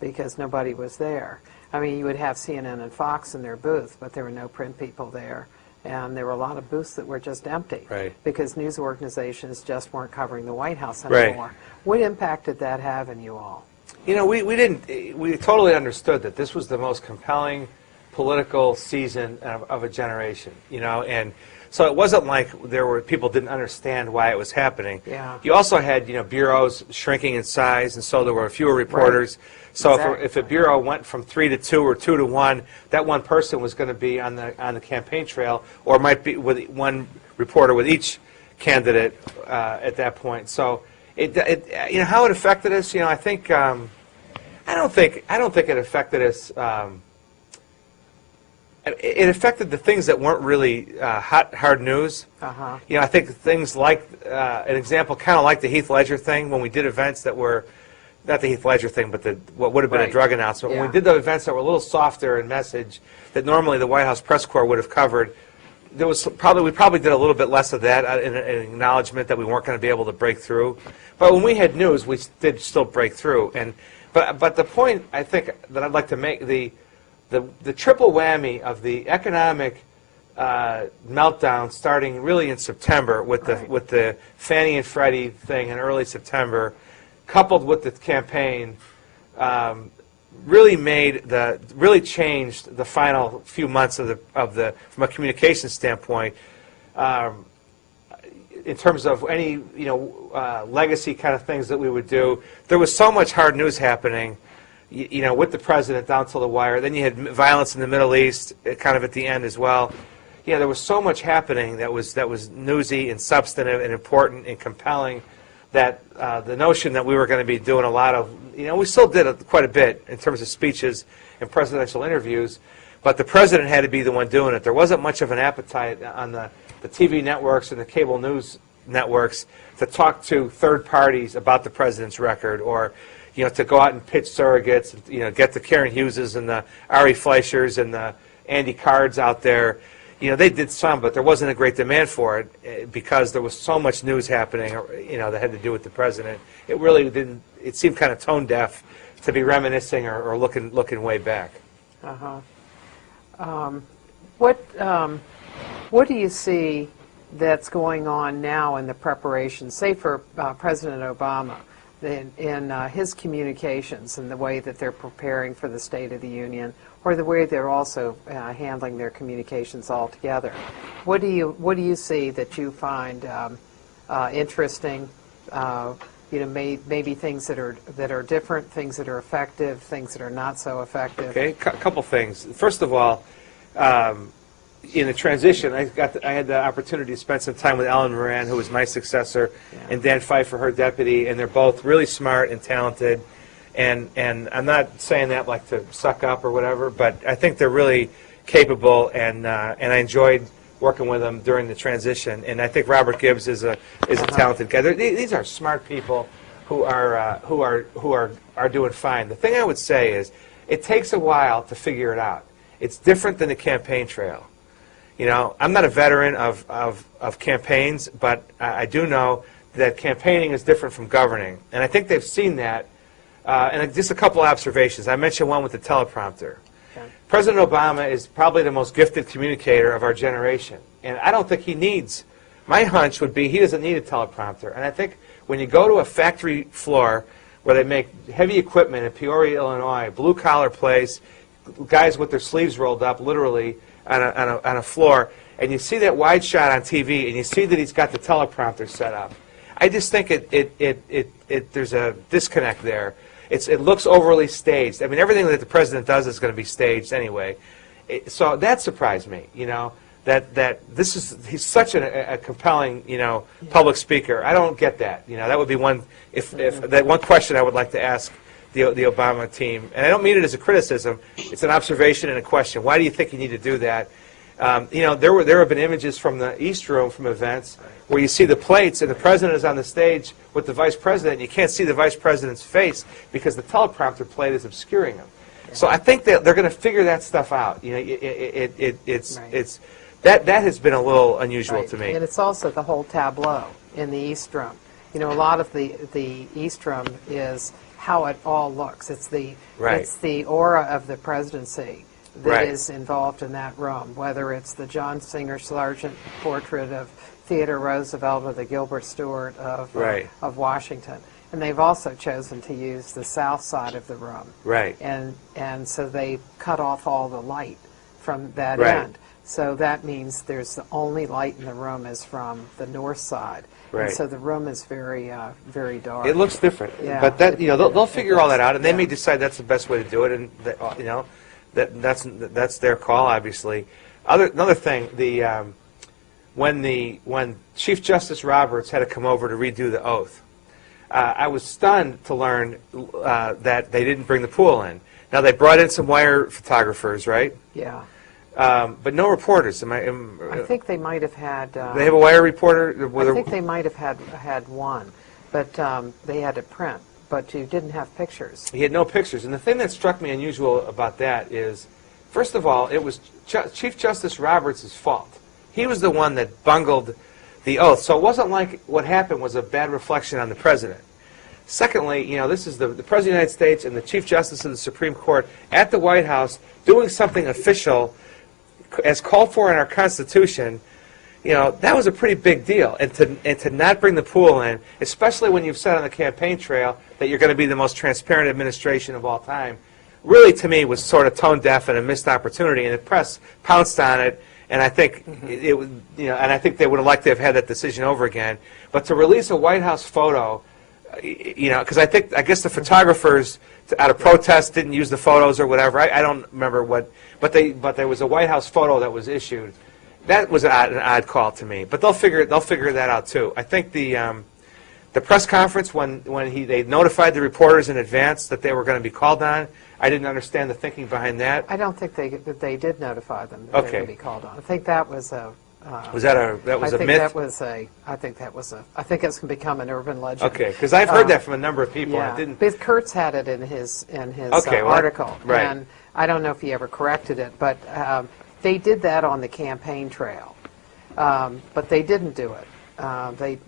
because nobody was there. I mean, you would have CNN and Fox in their booth, but there were no print people there. And there were a lot of booths that were just empty Right. because news organizations just weren't covering the White House Right. anymore. What impact did that have in you all? You know, we totally understood that this was the most compelling political season of a generation, you know, and so it wasn't like people didn't understand why it was happening. Yeah. You also had, you know, bureaus shrinking in size, and so there were fewer reporters. Right. So Exactly. if a bureau went from 3 to 2 or 2 to 1, that one person was going to be on the campaign trail, or might be with one reporter with each candidate at that point. So it you know, how it affected us. You know, I think I don't think it affected us. It affected the things that weren't really hard news. Uh-huh. You know, I think things like an example, kind of like the Heath Ledger thing, when we did events that were not the Heath Ledger thing, but what would have been Right. a drug announcement. Yeah. When we did the events that were a little softer in message, that normally the White House press corps would have covered, we probably did a little bit less of that in acknowledgement that we weren't going to be able to break through. But when we had news, we did still break through. But the point I think that I'd like to make, the triple whammy of the economic meltdown starting really in September with the Fannie and Freddie thing in early September, coupled with the campaign, really changed the final few months of the from a communication standpoint, in terms of any legacy kind of things that we would do. There was so much hard news happening, you know, with the president down to the wire. Then you had violence in the Middle East, kind of at the end as well. Yeah, there was so much happening that was newsy and substantive and important and compelling, that the notion that we were going to be doing a lot of, you know, we still did quite a bit in terms of speeches and presidential interviews, but the president had to be the one doing it. There wasn't much of an appetite on the TV networks and the cable news networks to talk to third parties about the president's record, or, you know, to go out and pitch surrogates, you know, get the Karen Hugheses and the Ari Fleischers and the Andy Cards out there. You know, they did some, but there wasn't a great demand for it because there was so much news happening, you know, that had to do with the president. It really didn't. It seemed kind of tone deaf to be reminiscing or looking way back. What do you see that's going on now in the preparation, say for President Obama, in his communications and the way that they're preparing for the State of the Union, or the way they're also handling their communications altogether? What do you see that you find interesting? You know, maybe things that are different, things that are effective, things that are not so effective. Okay, a couple things. First of all, in the transition, I had the opportunity to spend some time with Ellen Moran, who was my successor, and Dan Pfeiffer, her deputy, and they're both really smart and talented. And I'm not saying that like to suck up or whatever, but I think they're really capable, and I enjoyed working with them during the transition. And I think Robert Gibbs is a talented guy. These are smart people who are doing fine. The thing I would say is, it takes a while to figure it out. It's different than the campaign trail. You know, I'm not a veteran of campaigns, but I do know that campaigning is different from governing, and I think they've seen that. And just a couple of observations. I mentioned one with the teleprompter. Okay. President Obama is probably the most gifted communicator of our generation, and I don't think he needs. My hunch would be he doesn't need a teleprompter. And I think when you go to a factory floor where they make heavy equipment in Peoria, Illinois, blue-collar place, guys with their sleeves rolled up, literally, on a floor, and you see that wide shot on TV, and you see that he's got the teleprompter set up, I just think there's a disconnect there. It looks overly staged. I mean, everything that the president does is going to be staged anyway. So that surprised me, you know, that he's such a compelling, you know, public speaker. I don't get that. You know, that would be one, if that one question I would like to ask the Obama team. And I don't mean it as a criticism. It's an observation and a question. Why do you think you need to do that? There have been images from the East Room from events where you see the plates and the president is on the stage with the vice president, and you can't see the vice president's face because the teleprompter plate is obscuring him. So I think that they're going to figure that stuff out. That has been a little unusual to me. And it's also the whole tableau in the East Room. A lot of the East Room is how it all looks. It's the aura of the presidency that is involved in that room, whether it's the John Singer Sargent portrait of Theodore Roosevelt or the Gilbert Stuart of Washington. And they've also chosen to use the south side of the room. Right. And so they cut off all the light from that end. So that means there's the only light in the room is from the north side. Right. And so the room is very, very dark. It looks different. Yeah, but that they'll figure all that out, and they may decide that's the best way to do it, and that's their call, obviously. Another thing, when Chief Justice Roberts had to come over to redo the oath, I was stunned to learn that they didn't bring the pool in. Now they brought in some wire photographers, right? Yeah. But no reporters. I think they might have had. They have a wire reporter. I think they might have had one, but they had to print. But you didn't have pictures. He had no pictures, and the thing that struck me unusual about that is, first of all, it was Chief Justice Roberts' fault. He was the one that bungled the oath, so it wasn't like what happened was a bad reflection on the president. Secondly, this is the President of the United States and the Chief Justice of the Supreme Court at the White House doing something official as called for in our Constitution. That was a pretty big deal. And to not bring the pool in, especially when you've said on the campaign trail that you're going to be the most transparent administration of all time, really to me was sort of tone deaf and a missed opportunity. And the press pounced on it. And I think it would, and I think they would have liked to have had that decision over again. But to release a White House photo, because I guess the photographers out of protest didn't use the photos or whatever. I don't remember what, but there was a White House photo that was issued. That was an odd call to me. But they'll figure that out too. I think the press conference when they notified the reporters in advance that they were going to be called on, I didn't understand the thinking behind that. I don't think they did notify them that they were going to be called on. I think that was a. Was that a myth? I think it's going to become an urban legend. Okay, because I've heard that from a number of people. Yeah, and it didn't. Because Kurtz had it in his Okay, well, article, right. and I don't know if he ever corrected it, but they did that on the campaign trail, but they didn't do it.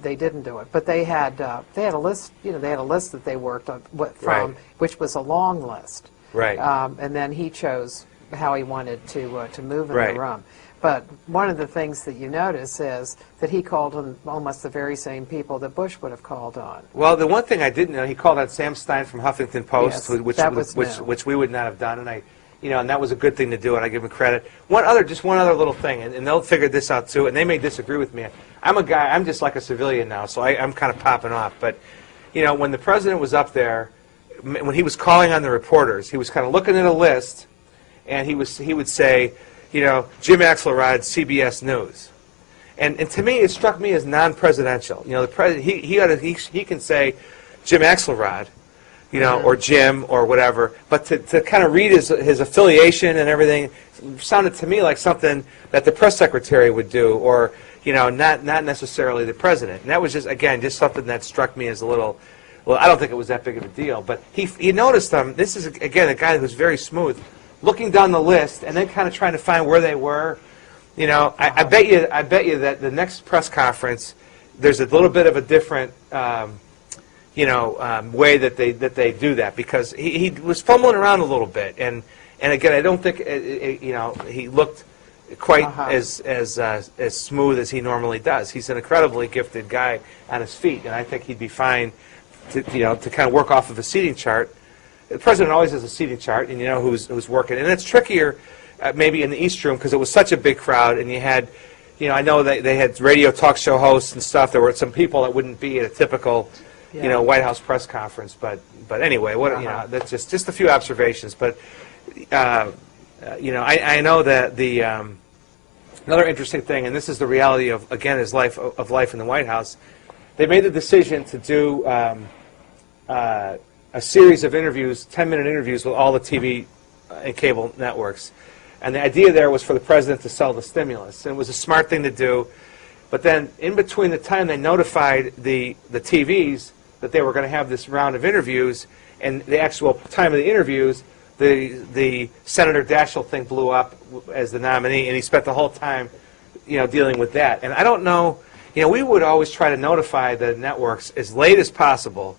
They didn't do it, but they had a list. They had a list that they worked on from, which was a long list. Right. And then he chose how he wanted to move in Right. the room. But one of the things that you notice is that he called on almost the very same people that Bush would have called on. Well, the one thing I didn't know, he called on Sam Stein from Huffington Post, Yes, which we would not have done, and that was a good thing to do, and I give him credit. Just one other little thing, and they'll figure this out too, and they may disagree with me. I'm just like a civilian now, so I'm kind of popping off. But when the president was up there, when he was calling on the reporters, he was kind of looking at a list, and he would say, Jim Axelrod, CBS News. And to me, it struck me as non-presidential. The president, he can say Jim Axelrod, or Jim or whatever, but to kind of read his affiliation and everything sounded to me like something that the press secretary would do, or not necessarily the president. And that was just something that struck me as a little. Well, I don't think it was that big of a deal, but he noticed them. This is again a guy who's very smooth, looking down the list and then kind of trying to find where they were. I bet you that the next press conference, there's a little bit of a different, way that they do that, because he was fumbling around a little bit, and again, I don't think he looked quite as smooth as he normally does. He's an incredibly gifted guy on his feet, and I think he'd be fine to kind of work off of a seating chart. The president always has a seating chart, and who's working, and it's trickier maybe in the East Room because it was such a big crowd, and you had, I know they had radio talk show hosts and stuff. There were some people that wouldn't be at a typical, White House press conference, but anyway, that's just a few observations. But I know that the another interesting thing, and this is the reality of life in the White House. They made the decision to do a series of interviews, 10-minute interviews with all the TV and cable networks. And the idea there was for the president to sell the stimulus. And it was a smart thing to do. But then in between the time they notified the TVs that they were going to have this round of interviews and the actual time of the interviews, the Senator Daschle thing blew up as the nominee, and he spent the whole time, dealing with that. And I don't know, we would always try to notify the networks as late as possible,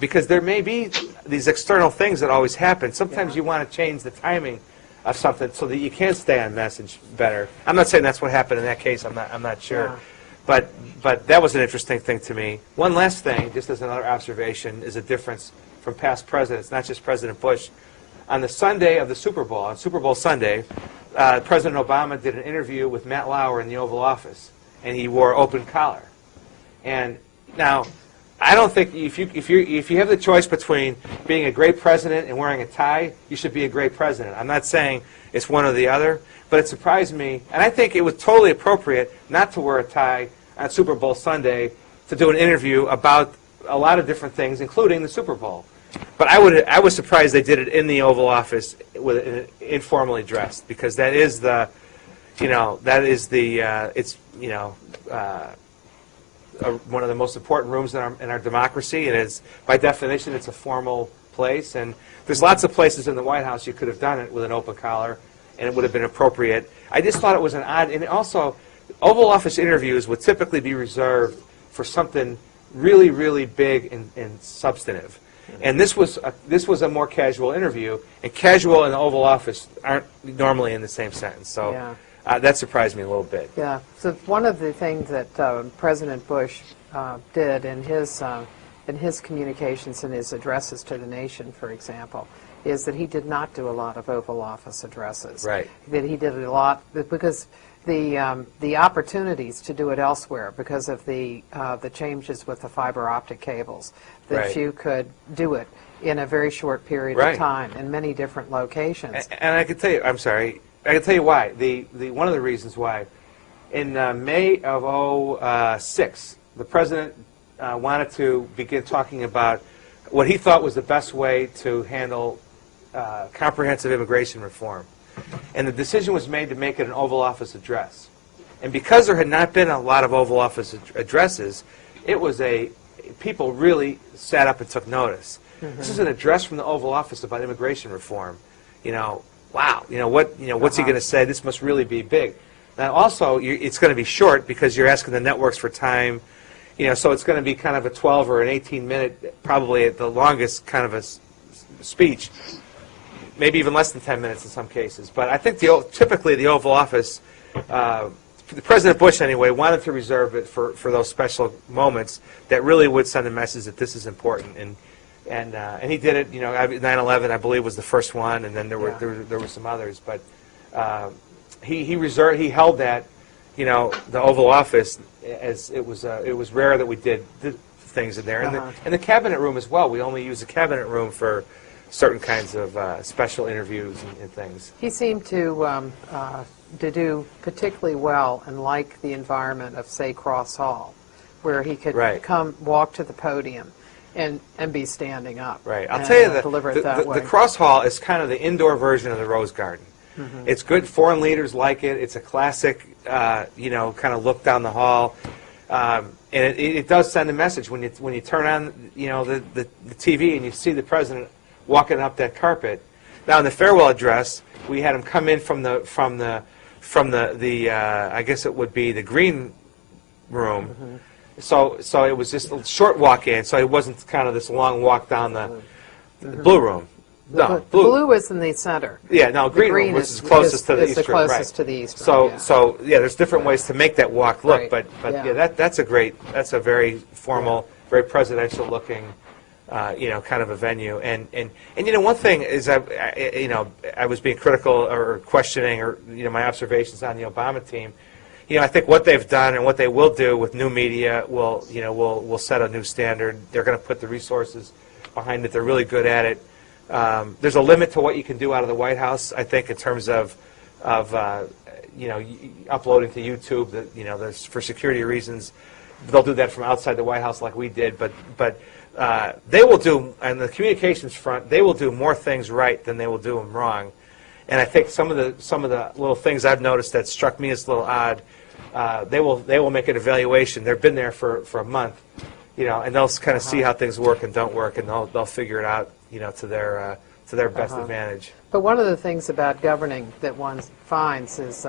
because there may be these external things that always happen. Sometimes you want to change the timing of something so that you can stay on message better. I'm not saying that's what happened in that case. I'm not sure. Yeah. But that was an interesting thing to me. One last thing, just as another observation, is a difference from past presidents, not just President Bush. On the Sunday of the Super Bowl, on Super Bowl Sunday, President Obama did an interview with Matt Lauer in the Oval Office, and he wore open collar. And now, I don't think if you have the choice between being a great president and wearing a tie, you should be a great president. I'm not saying it's one or the other, but it surprised me, and I think it was totally appropriate not to wear a tie on Super Bowl Sunday to do an interview about a lot of different things, including the Super Bowl. But I was surprised they did it in the Oval Office with informally dressed, because that is one of the most important rooms in our democracy, and is by definition it's a formal place. And there's lots of places in the White House you could have done it with an open collar, and it would have been appropriate. I just thought it was an odd, and also Oval Office interviews would typically be reserved for something really, really big and substantive. And this was a more casual interview, and casual and the Oval Office aren't normally in the same sentence. So that surprised me a little bit. Yeah. So one of the things that President Bush did in his communications and his addresses to the nation, for example, is that he did not do a lot of Oval Office addresses. Right. That he did a lot because the opportunities to do it elsewhere, because of the changes with the fiber optic cables, that you could do it in a very short period of time in many different locations. And I can tell you, I'm sorry, I can tell you why. One of the reasons why, in May of 06, the president wanted to begin talking about what he thought was the best way to handle comprehensive immigration reform. And the decision was made to make it an Oval Office address. And because there had not been a lot of Oval Office addresses, people really sat up and took notice. This is an address from the Oval Office about immigration reform. Wow, what's he going to say? This must really be big. Now, also, it's going to be short because you're asking the networks for time. So it's going to be kind of a 12 or an 18-minute, probably at the longest, kind of a speech. Maybe even less than 10 minutes in some cases. But I think typically the Oval Office, President Bush anyway, wanted to reserve it for those special moments that really would send a message that this is important. And he did it. 9/11, I believe, was the first one, and then there were some others. But he held that, the Oval Office, as it was rare that we did things in there, and the cabinet room as well. We only use the cabinet room for certain kinds of special interviews and things. He seemed to do particularly well and like the environment of, say, Cross Hall, where he could come walk to the podium and be standing up. Right. I'll tell you that the Cross Hall is kind of the indoor version of the Rose Garden. It's good. Foreign leaders like it. It's a classic, kind of look down the hall. And it does send a message when you turn on, the TV and you see the president walking up that carpet. Now, in the farewell address, we had him come in from the I guess it would be the green room. So it was just a short walk in. So it wasn't kind of this long walk down the blue room. No, blue is in the center. Yeah, no, green room, which is closest to the east room. Closest to the east room. So there's different ways to make that walk look, but that's a very formal, very presidential looking, kind of a venue. And one thing is I was being critical or questioning or my observations on the Obama team. I think what they've done and what they will do with new media will set a new standard. They're going to put the resources behind it. They're really good at it. There's a limit to what you can do out of the White House, I think, in terms of uploading to YouTube. There's, for security reasons, they'll do that from outside the White House like we did. But they will do, on the communications front, they will do more things right than they will do them wrong. And I think some of the little things I've noticed that struck me as a little odd, they will make an evaluation. They've been there for a month, and they'll kind of see how things work and don't work, and they'll figure it out, to their best advantage. But one of the things about governing that one finds is,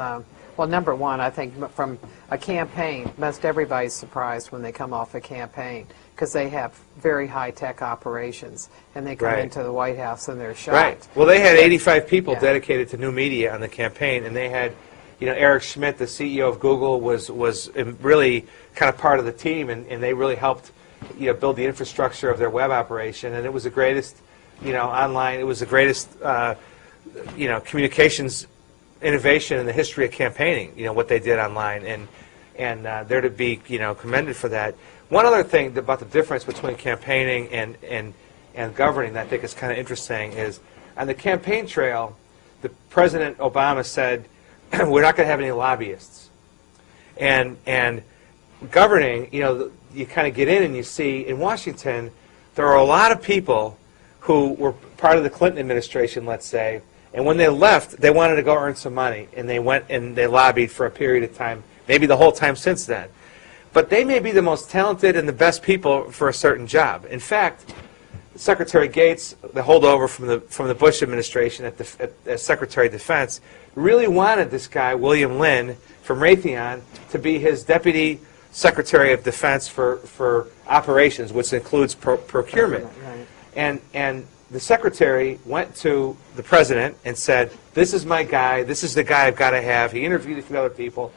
well, number one, I think from a campaign, most everybody's surprised when they come off a campaign because they have very high-tech operations, and they come into the White House and they're shocked. Right. Well, they had 85 people dedicated to new media on the campaign, and they had, Eric Schmidt, the CEO of Google, was really kind of part of the team, and they really helped, build the infrastructure of their web operation, and it was the greatest, online. It was the greatest, communications innovation in the history of campaigning. What they did online, and they're to be, commended for that. One other thing about the difference between campaigning and governing that I think is kind of interesting is on the campaign trail, the President Obama said, we're not going to have any lobbyists. And governing, you kind of get in and you see in Washington, there are a lot of people who were part of the Clinton administration, let's say, and when they left, they wanted to go earn some money, and they went and they lobbied for a period of time, maybe the whole time since then. But they may be the most talented and the best people for a certain job. In fact, Secretary Gates, the holdover from the Bush administration as Secretary of Defense, really wanted this guy, William Lynn, from Raytheon, to be his Deputy Secretary of Defense for operations, which includes procurement. And the Secretary went to the President and said, this is my guy, this is the guy I've got to have. He interviewed a few other people.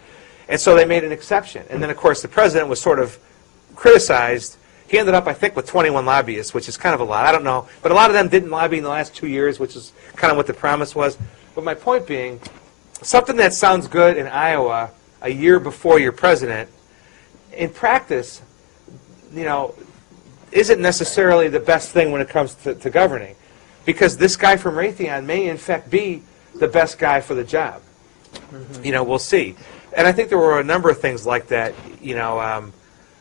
And so they made an exception. And then, of course, the President was sort of criticized. He ended up, I think, with 21 lobbyists, which is kind of a lot. I don't know. But a lot of them didn't lobby in the last 2 years, which is kind of what the promise was. But my point being, something that sounds good in Iowa a year before you're president, in practice, isn't necessarily the best thing when it comes to governing. Because this guy from Raytheon may, in fact, be the best guy for the job. We'll see. And I think there were a number of things like that.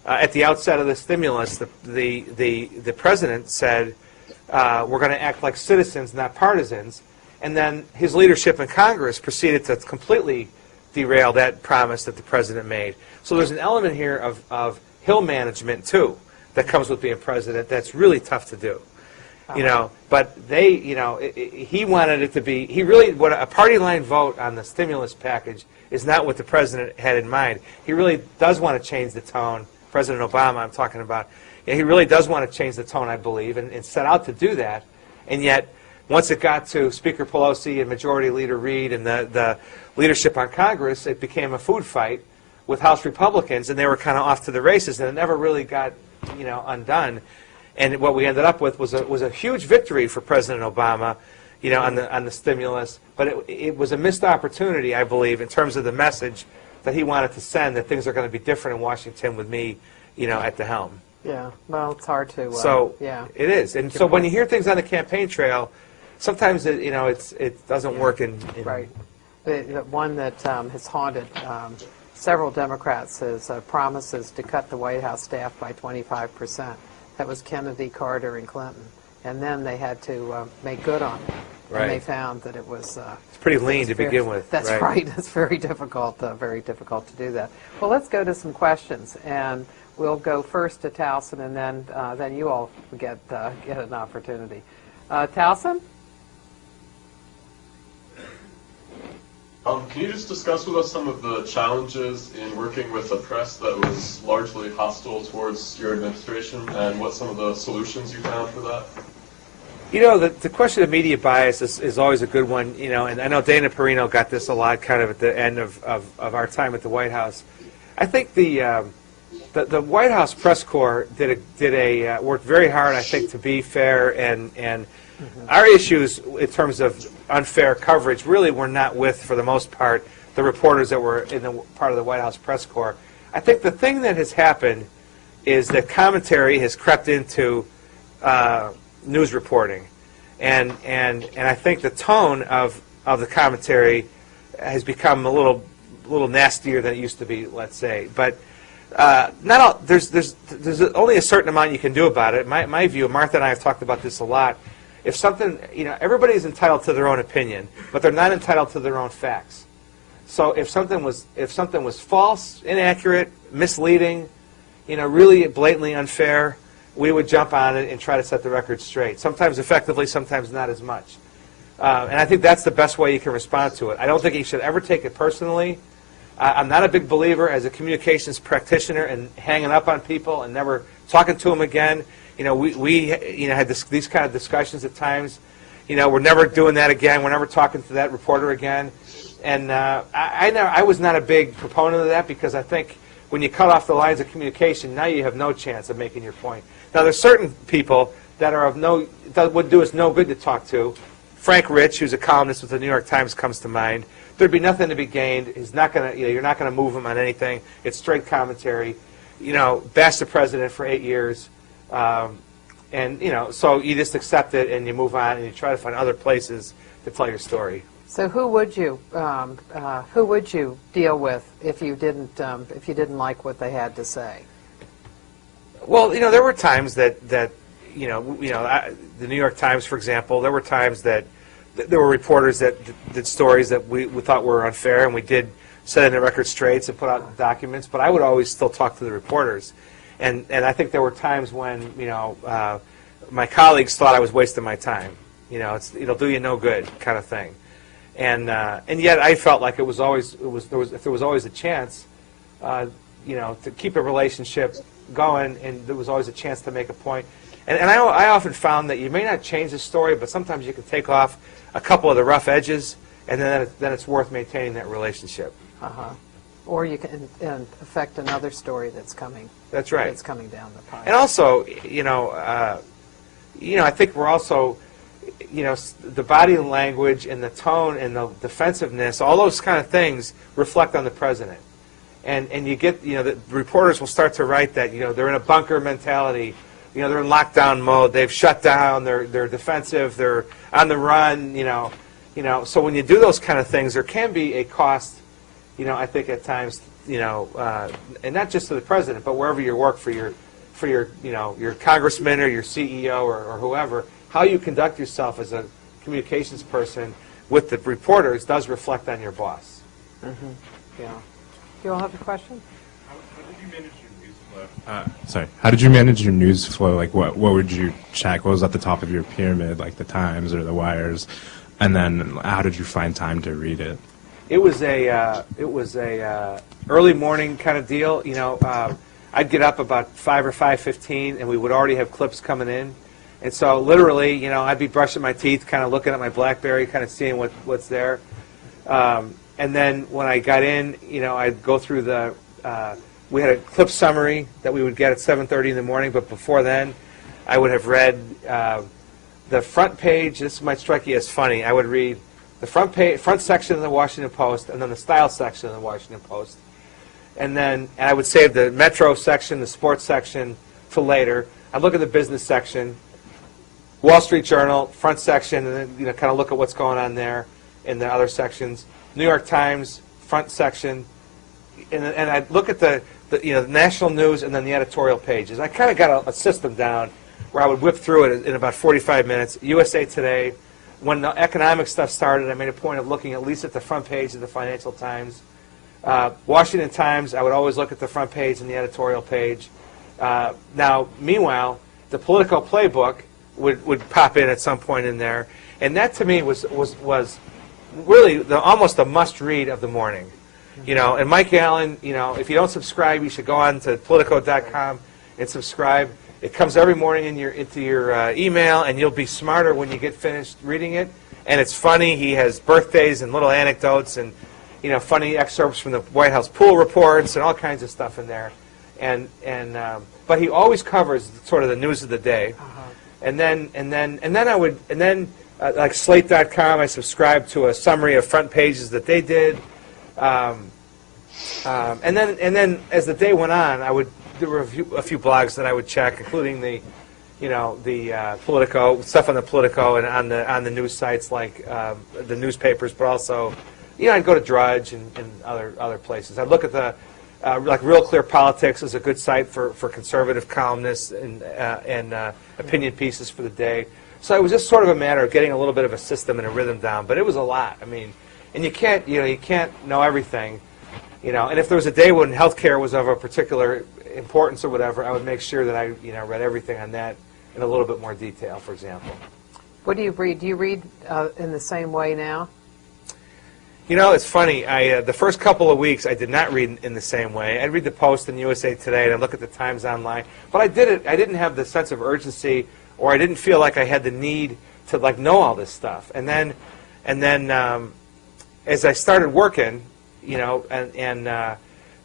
At the outset of the stimulus, the president said, we're going to act like citizens, not partisans. And then his leadership in Congress proceeded to completely derail that promise that the president made. So there's an element here of hill management, too, that comes with being president that's really tough to do. But he wanted it to be, what a party line vote on the stimulus package is not what the president had in mind. He really does want to change the tone. President Obama, I'm talking about. He really does want to change the tone, I believe, and set out to do that. And yet, once it got to Speaker Pelosi and Majority Leader Reid and the leadership on Congress, it became a food fight with House Republicans, and they were kind of off to the races, and it never really got, undone. And what we ended up with was a huge victory for President Obama, on the stimulus. But it was a missed opportunity, I believe, in terms of the message that he wanted to send, that things are going to be different in Washington with me, at the helm. Yeah, well, it's hard to. It is. And so when you hear things on the campaign trail, sometimes it doesn't work in. Right. The one that has haunted several Democrats is promises to cut the White House staff by 25%. That was Kennedy, Carter, and Clinton. And then they had to make good on it. Right. And they found that it was... it's pretty lean to begin with. That's right. It's very difficult to do that. Well, let's go to some questions. And we'll go first to Towson, and then you all get an opportunity. Towson? Can you just discuss with us some of the challenges in working with a press that was largely hostile towards your administration, and what some of the solutions you found for that? The question of media bias is always a good one, and I know Dana Perino got this a lot kind of at the end of our time at the White House. I think the White House press corps worked very hard, I think, to be fair, and our issues in terms of unfair coverage really were not with, for the most part, the reporters that were in the part of the White House press corps. I think the thing that has happened is that commentary has crept into news reporting, and I think the tone of the commentary has become a little nastier than it used to be, let's say. But there's only a certain amount you can do about it. My view, Martha and I have talked about this a lot, if something, everybody's entitled to their own opinion, but they're not entitled to their own facts. So if something was false, inaccurate, misleading, really blatantly unfair, we would jump on it and try to set the record straight. Sometimes effectively, sometimes not as much. And I think that's the best way you can respond to it. I don't think you should ever take it personally. I'm not a big believer as a communications practitioner in hanging up on people and never talking to them again. We had these kind of discussions at times. We're never doing that again. We're never talking to that reporter again. And I was not a big proponent of that because I think when you cut off the lines of communication, now you have no chance of making your point. Now, there's certain people that would do us no good to talk to. Frank Rich, who's a columnist with the New York Times, comes to mind. There'd be nothing to be gained. He's not going to, you're not going to move him on anything. It's straight commentary. Bashed the president for 8 years. So you just accept it and you move on and you try to find other places to tell your story. So who would you deal with if you didn't like what they had to say? Well, there were times that the New York Times, for example, there were times that there were reporters that did stories that we thought were unfair, and we did set in the record straights and put out documents. But I would always still talk to the reporters, and I think there were times when my colleagues thought I was wasting my time. It'll do you no good kind of thing, and yet I felt like if there was always a chance, to keep a relationship going, and there was always a chance to make a point. And I often found that you may not change the story, but sometimes you can take off a couple of the rough edges, and then it's worth maintaining that relationship. Or you can affect another story that's coming. That's right. That's coming down the pipe. And also, I think we're also, the body language and the tone and the defensiveness, all those kind of things reflect on the president. And you get, the reporters will start to write that, they're in a bunker mentality. They're in lockdown mode. They've shut down. They're defensive. They're on the run. So when you do those kind of things, there can be a cost. I think at times, and not just to the president, but wherever you work for your congressman or your CEO or whoever, how you conduct yourself as a communications person with the reporters does reflect on your boss. Mm-hmm. Yeah. You all have a question? How did you manage your news flow? Like, what would you check? What was at the top of your pyramid, like the Times or the Wires? And then, how did you find time to read it? It was a early morning kind of deal. I'd get up about 5 or 5:15, and we would already have clips coming in. And so, literally, I'd be brushing my teeth, kind of looking at my BlackBerry, kind of seeing what's there. And then when I got in, I'd go through we had a clip summary that we would get at 7:30 in the morning, but before then, I would have read the front page. This might strike you as funny. I would read the front section of the Washington Post, and then the style section of the Washington Post. And I would save the Metro section, the sports section, for later. I'd look at the business section, Wall Street Journal, front section, and then kind of look at what's going on there in the other sections. New York Times, front section, and I'd look at the national news and then the editorial pages. I kind of got a system down where I would whip through it in about 45 minutes. USA Today, when the economic stuff started, I made a point of looking at least at the front page of the Financial Times. Washington Times, I would always look at the front page and the editorial page. Now, meanwhile, the Politico Playbook would pop in at some point in there, and that to me was really almost a must-read of the morning. And Mike Allen, if you don't subscribe, you should go on to Politico.com and subscribe. It comes every morning into your email, and you'll be smarter when you get finished reading it. And it's funny. He has birthdays and little anecdotes and funny excerpts from the White House pool reports and all kinds of stuff in there. But he always covers sort of the news of the day. And then like Slate.com, I subscribed to a summary of front pages that they did. And then as the day went on, there were a few blogs that I would check, including the Politico stuff on the Politico and on the news sites like the newspapers, but also I'd go to Drudge and other places. I'd look at the like Real Clear Politics is a good site for conservative columnists and opinion pieces for the day. So it was just sort of a matter of getting a little bit of a system and a rhythm down. But it was a lot. I mean, and you can't know everything. And if there was a day when healthcare was of a particular importance or whatever, I would make sure that I read everything on that in a little bit more detail, for example. What do you read? Do you read in the same way now? It's funny. The first couple of weeks, I did not read in the same way. I'd read the Post and USA Today, and I'd look at the Times online. But I didn't have the sense of urgency, or I didn't feel like I had the need to know all this stuff. And then, as I started working, and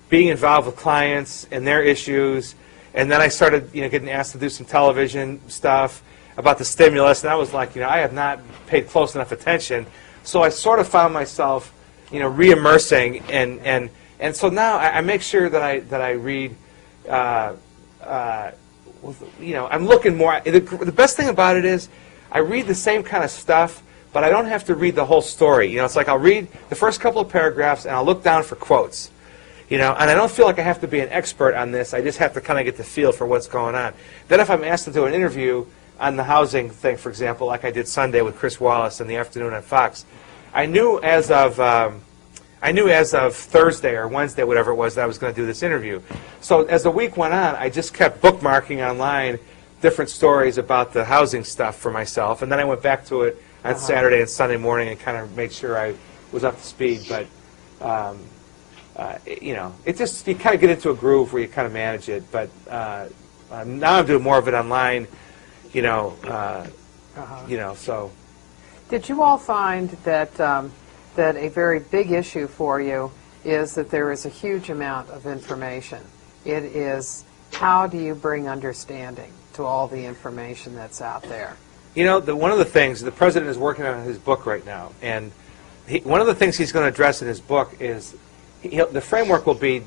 being involved with clients and their issues, and then I started, getting asked to do some television stuff about the stimulus, and I was like, I have not paid close enough attention. So I sort of found myself, re-immersing, and so now I make sure that I read. I'm looking more. The best thing about it is, I read the same kind of stuff, but I don't have to read the whole story. It's like I'll read the first couple of paragraphs and I'll look down for quotes. And I don't feel like I have to be an expert on this. I just have to kind of get the feel for what's going on. Then if I'm asked to do an interview on the housing thing, for example, like I did Sunday with Chris Wallace in the afternoon on Fox, I knew as of Thursday or Wednesday, whatever it was, that I was going to do this interview. So as the week went on, I just kept bookmarking online different stories about the housing stuff for myself, and then I went back to it on Saturday and Sunday morning and kind of made sure I was up to speed. But it just, you kind of get into a groove where you kind of manage it. But now I'm doing more of it online, so. Did you all find that that a very big issue for you is that there is a huge amount of information? It is, how do you bring understanding to all the information that's out there? One of the things, the president is working on his book right now, and one of the things he's going to address in his book is, the framework will be,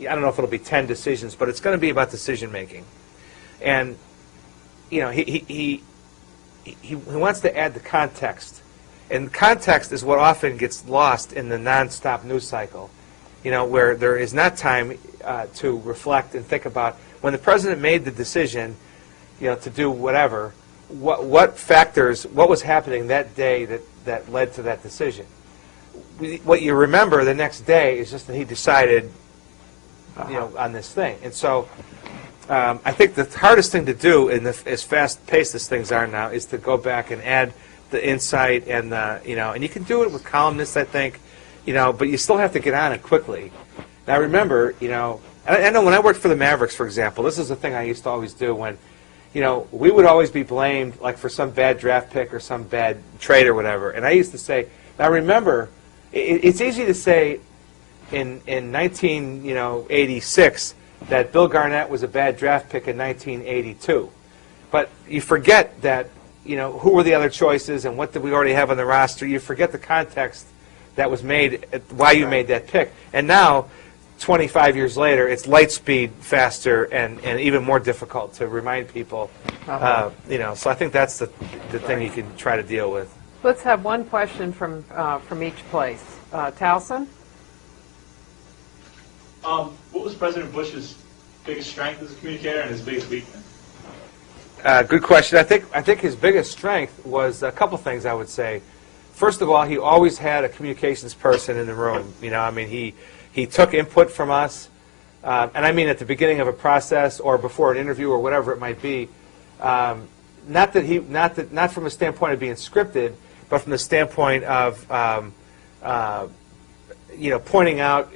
I don't know if it'll be 10 decisions, but it's going to be about decision making. And, he wants to add the context. And context is what often gets lost in the nonstop news cycle, where there is not time to reflect and think about, when the president made the decision, to do whatever, what factors, what was happening that day that led to that decision. What you remember the next day is just that he decided, on this thing. And so I think the hardest thing to do, as fast-paced as things are now, is to go back and add the insight and and you can do it with columnists, I think, but you still have to get on it quickly. Now remember, I know when I worked for the Mavericks, for example, this is the thing I used to always do when, we would always be blamed like for some bad draft pick or some bad trade or whatever. And I used to say, now remember, it's easy to say in 1986 that Bill Garnett was a bad draft pick in 1982, but you forget that who were the other choices and what did we already have on the roster. You forget the context that was made, why you made that pick. And now, 25 years later, it's light speed faster and even more difficult to remind people. So I think that's the thing you can try to deal with. Let's have one question from each place. Towson? What was President Bush's biggest strength as a communicator and his biggest weakness? Good question. I think his biggest strength was a couple things, I would say. First of all, he always had a communications person in the room. He took input from us, and I mean at the beginning of a process or before an interview or whatever it might be. Not from a standpoint of being scripted, but from the standpoint of pointing out,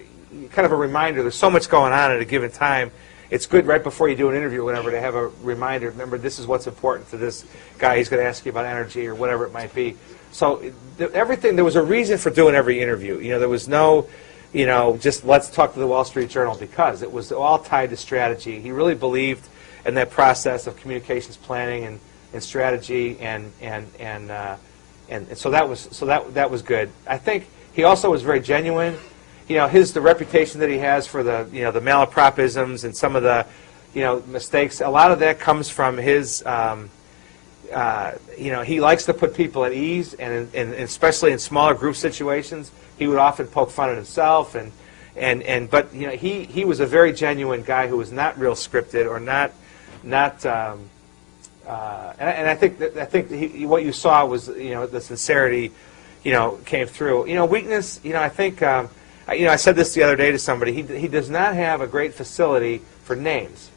kind of a reminder. There's so much going on at a given time. It's good right before you do an interview or whatever to have a reminder. Remember, this is what's important to this guy. He's going to ask you about energy or whatever it might be. So everything, there was a reason for doing every interview. There was no, just let's talk to the Wall Street Journal, because it was all tied to strategy. He really believed in that process of communications planning and strategy, and so that was good. I think he also was very genuine. The reputation that he has for the the malapropisms and some of the mistakes. A lot of that comes from his. He likes to put people at ease, and especially in smaller group situations, he would often poke fun at himself, but he was a very genuine guy who was not real scripted or not And I think what you saw was, the sincerity, came through. Weakness, I think, I said this the other day to somebody. He does not have a great facility for names.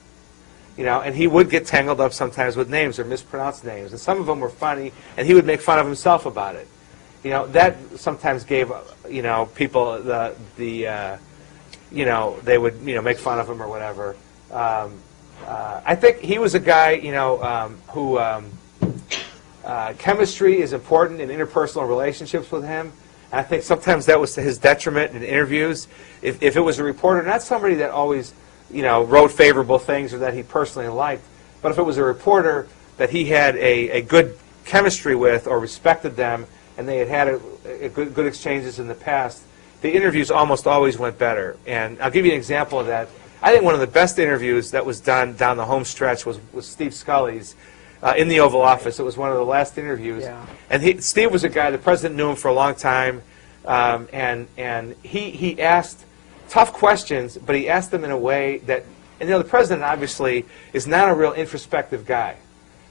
And he would get tangled up sometimes with names or mispronounced names, and some of them were funny, and he would make fun of himself about it. That sometimes gave, people they would, make fun of him or whatever. I think he was a guy, who chemistry is important in interpersonal relationships with him. And I think sometimes that was to his detriment in interviews. If it was a reporter, not somebody that always, wrote favorable things or that he personally liked, but if it was a reporter that he had a good chemistry with or respected them, and they had a good exchanges in the past, the interviews almost always went better. And I'll give you an example of that. I think one of the best interviews that was done down the home stretch was Steve Scully's in the Oval Office. It was one of the last interviews. Yeah. And Steve was a guy, the president knew him for a long time, and he asked tough questions, but he asked them in a way that, and the president obviously is not a real introspective guy.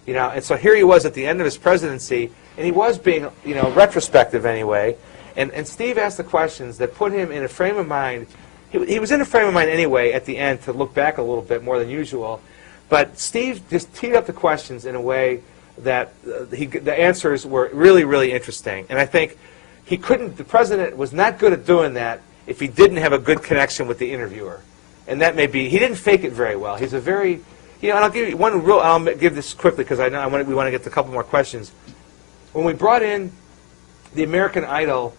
And so here he was at the end of his presidency, and he was being, retrospective anyway, and Steve asked the questions that put him in a frame of mind. He was in a frame of mind anyway at the end to look back a little bit more than usual, but Steve just teed up the questions in a way that the answers were really, really interesting. And I think the president was not good at doing that if he didn't have a good connection with the interviewer. And that may be, he didn't fake it very well. He's a very, and I'll give you one real, I'll give this quickly because I know we want to get to a couple more questions. When we brought in the American Idol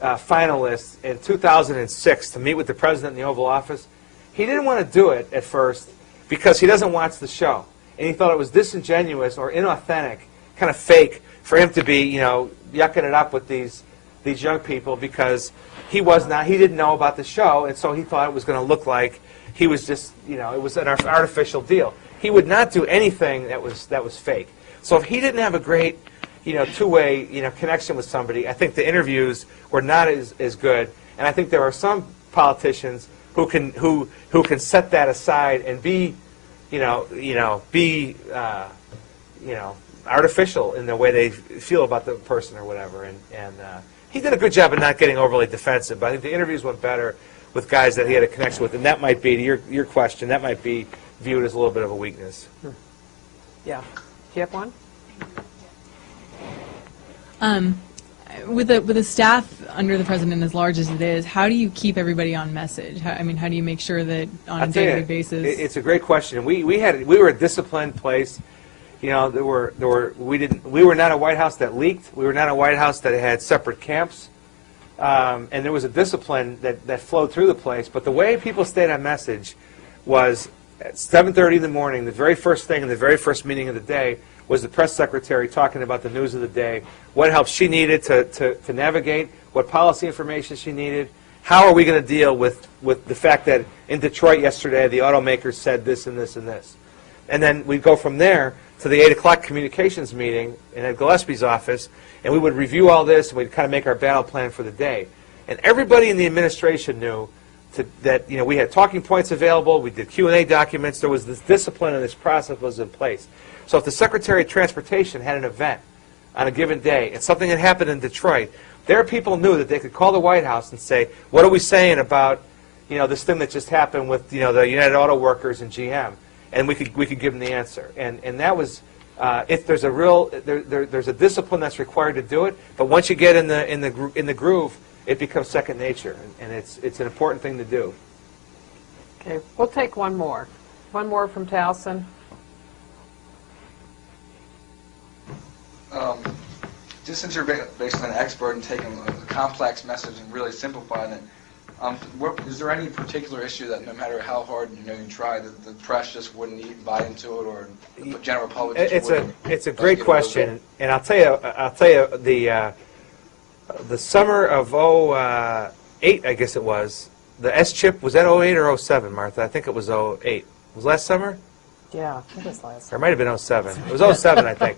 finalists in 2006 to meet with the president in the Oval Office, he didn't want to do it at first because he doesn't watch the show. And he thought it was disingenuous or inauthentic, kind of fake, for him to be, yucking it up with these young people because he didn't know about the show, and so he thought it was going to look like he was just, it was an artificial deal. He would not do anything that was fake. So if he didn't have a great, two-way, connection with somebody, I think the interviews were not as good. And I think there are some politicians who can set that aside and be, artificial in the way they feel about the person or whatever. And he did a good job of not getting overly defensive, but I think the interviews went better with guys that he had a connection with, and that might be, to your question, that might be viewed as a little bit of a weakness. Yeah. Do you have one? With a staff under the president as large as it is, how do you keep everybody on message? How do you make sure that on a daily basis? It's a great question. We were a disciplined place. We were not a White House that leaked. We were not a White House that had separate camps. And there was a discipline that flowed through the place. But the way people stayed on message was at 7:30 in the morning, the very first thing in the very first meeting of the day was the press secretary talking about the news of the day, what help she needed to navigate, what policy information she needed, how are we going to deal with the fact that in Detroit yesterday the automakers said this and this and this. And then we'd go from there to the 8 o'clock communications meeting in Ed Gillespie's office, and we would review all this, and we'd kind of make our battle plan for the day. And everybody in the administration knew that we had talking points available, we did Q&A documents, there was this discipline and this process was in place. So if the Secretary of Transportation had an event on a given day and something had happened in Detroit, there people knew that they could call the White House and say, what are we saying about this thing that just happened with the United Auto Workers and GM? And we could give them the answer. And that was, if there's there's a discipline that's required to do it, but once you get in the groove, it becomes second nature, and it's an important thing to do. Okay, we'll take one more. One more from Towson. Just since you're basically an expert in taking a complex message and really simplifying it, is there any particular issue that no matter how hard you try, that the press just wouldn't buy into it, or the general public just wouldn't? It's a great question, and I'll tell you the summer of 08, I guess it was, the S-chip, was that 08 or 07, Martha? I think it was 08. Was last summer? Yeah, I think it was last Or it might have been 07. It was 07, I think.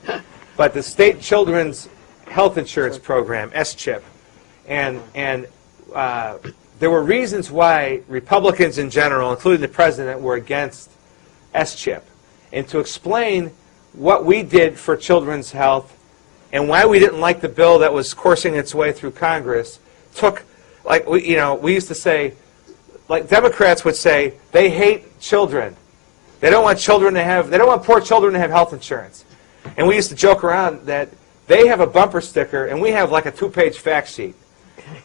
But the State Children's Health Insurance Program, S-chip, and there were reasons why Republicans in general, including the president, were against S-chip. And to explain what we did for children's health and why we didn't like the bill that was coursing its way through Congress took, like, we used to say, like Democrats would say, they hate children. They don't want they don't want poor children to have health insurance. And we used to joke around that they have a bumper sticker and we have like a 2-page fact sheet.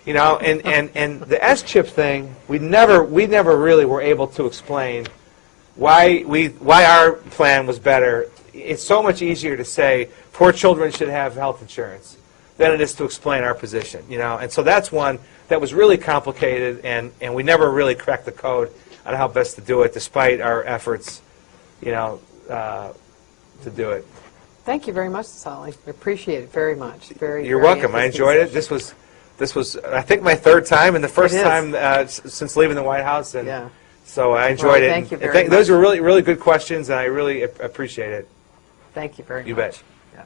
And the S-chip thing, we never really were able to explain why our plan was better. It's so much easier to say poor children should have health insurance than it is to explain our position, And so that's one that was really complicated, and we never really cracked the code on how best to do it, despite our efforts, to do it. Thank you very much, Sully. I appreciate it very much. You're welcome. I enjoyed it. This was I think my third time and the first time since leaving the White House, and Yeah. so I enjoyed it. Thank you very much. Those were really, really good questions, and I really appreciate it. Thank you very much. You bet. Yeah.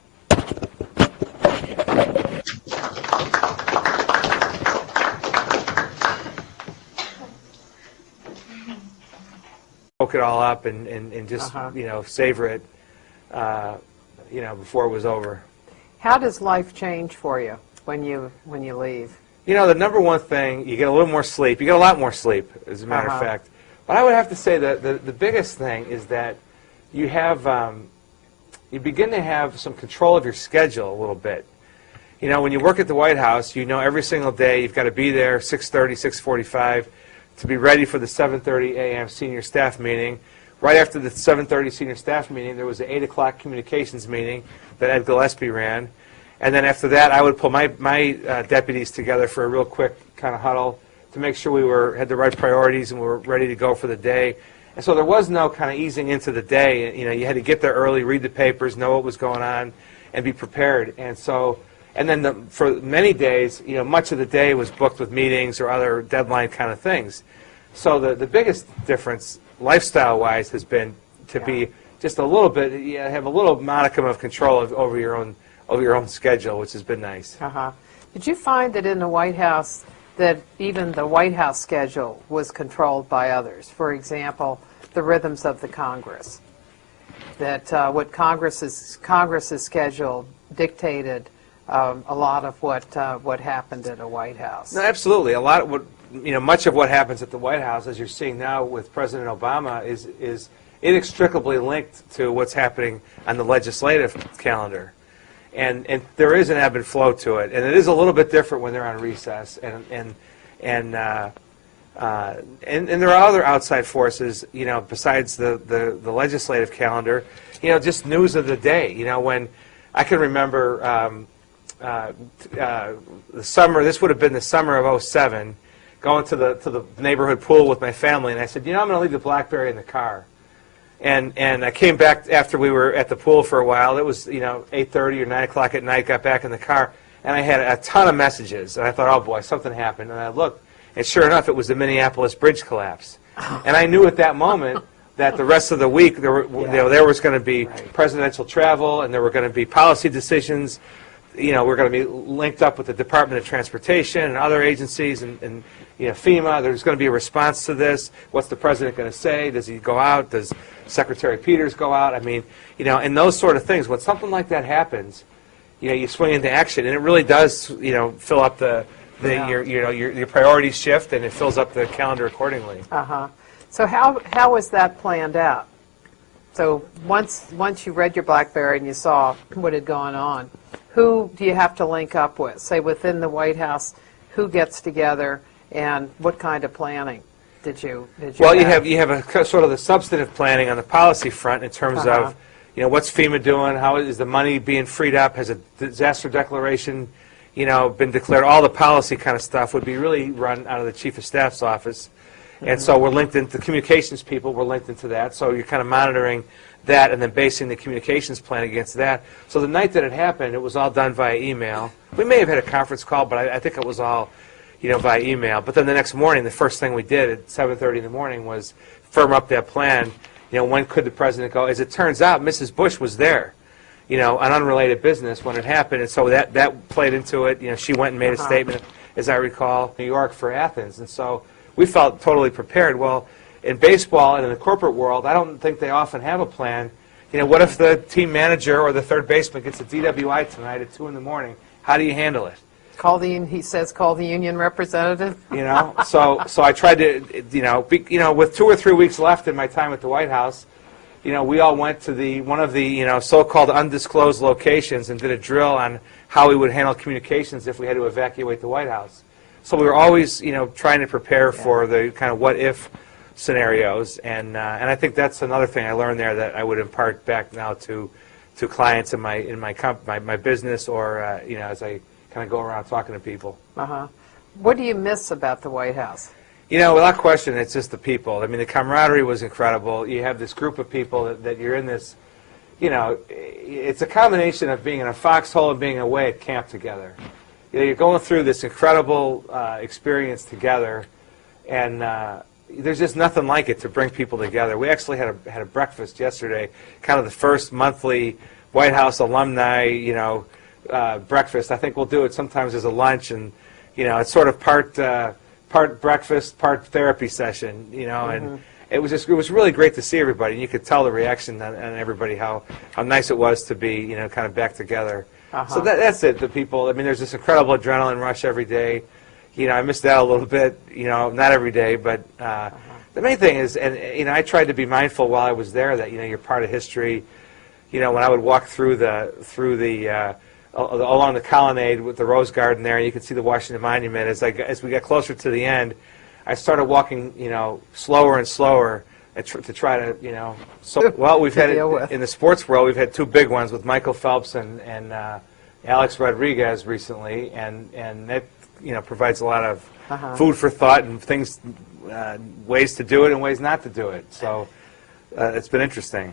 Soak it all up and just savor it, before it was over. How does life change for you when you leave? The number one thing, you get a little more sleep. You get a lot more sleep, as a matter of fact. But I would have to say that the biggest thing is that you have, you begin to have some control of your schedule a little bit. When you work at the White House, every single day you've got to be there 6:30, 6:45 to be ready for the 7:30 a.m. senior staff meeting. Right after the 7:30 senior staff meeting, there was an 8 o'clock communications meeting that Ed Gillespie ran. And then after that, I would pull my deputies together for a real quick kind of huddle to make sure we had the right priorities and we were ready to go for the day. And so there was no kind of easing into the day. You had to get there early, read the papers, know what was going on, and be prepared. And so, and then for many days, much of the day was booked with meetings or other deadline kind of things. So the biggest difference, lifestyle-wise, has been to be just a little bit, have a little modicum of control over your own schedule, which has been nice. Did you find that in the White House that even the White House schedule was controlled by others? For example, the rhythms of the Congress. That what Congress's schedule dictated a lot of what happened at the White House. No, absolutely. A lot of what much of what happens at the White House, as you're seeing now with President Obama, is inextricably linked to what's happening on the legislative calendar. And there is an ebb and flow to it, and it is a little bit different when they're on recess, and there are other outside forces, besides the legislative calendar, just news of the day. When I can remember the summer, this would have been the summer of '07, going to the neighborhood pool with my family, and I said, I'm going to leave the BlackBerry in the car. And I came back after we were at the pool for a while. It was 8:30 or 9 o'clock at night. Got back in the car, and I had a ton of messages. And I thought, oh boy, something happened. And I looked, and sure enough, it was the Minneapolis bridge collapse. And I knew at that moment that the rest of the week there was going to be presidential travel, and there were going to be policy decisions. We're going to be linked up with the Department of Transportation and other agencies, and FEMA. There's going to be a response to this. What's the president going to say? Does he go out? Does Secretary Peters go out? I mean, and those sort of things. When something like that happens, you swing into action, and it really does, fill up your priorities shift, and it fills up the calendar accordingly. So how was that planned out? So once you read your BlackBerry and you saw what had gone on, who do you have to link up with? Say within the White House, who gets together, and what kind of planning did you Well, have? you have a sort of the substantive planning on the policy front in terms of what's FEMA doing, how is the money being freed up, has a disaster declaration been declared. All the policy kind of stuff would be really run out of the Chief of Staff's office. And so we're linked into communications people, we're linked into that. So you're kind of monitoring that and then basing the communications plan against that. So the night that it happened, it was all done via email. We may have had a conference call, but I think it was all via email. But then the next morning, the first thing we did at 7:30 in the morning was firm up that plan. When could the president go? As it turns out, Mrs. Bush was there, on unrelated business when it happened. And so that played into it. She went and made a statement, as I recall, New York for Athens. And so we felt totally prepared. Well, in baseball and in the corporate world, I don't think they often have a plan. what if the team manager or the third baseman gets a DWI tonight at 2 in the morning? How do you handle it? He says, call the union representative. So I tried to, with 2 or 3 weeks left in my time at the White House, we all went to one of the, so-called undisclosed locations and did a drill on how we would handle communications if we had to evacuate the White House. So we were always, trying to prepare for the kind of what-if scenarios, and I think that's another thing I learned there that I would impart back now to clients in my business, or as I kind of go around talking to people. What do you miss about the White House? Without question, it's just the people. I mean, the camaraderie was incredible. You have this group of people that you're in this, it's a combination of being in a foxhole and being away at camp together. You're going through this incredible experience together, and there's just nothing like it to bring people together. We actually had a breakfast yesterday, kind of the first monthly White House alumni, breakfast. I think we'll do it sometimes as a lunch, and it's sort of part breakfast, part therapy session, and it was really great to see everybody. You could tell the reaction on everybody, how nice it was to be, kind of back together. So that's it. The people. I mean, there's this incredible adrenaline rush every day. I missed that a little bit. Not every day, but the main thing is, and I tried to be mindful while I was there that you're part of history. When I would walk through the along the colonnade with the Rose Garden there, and you could see the Washington Monument. As we got closer to the end, I started walking, slower and slower to try to, So, well, we've had in the sports world, we've had 2 big ones with Michael Phelps and Alex Rodriguez recently, and that provides a lot of food for thought and things, ways to do it and ways not to do it. So it's been interesting.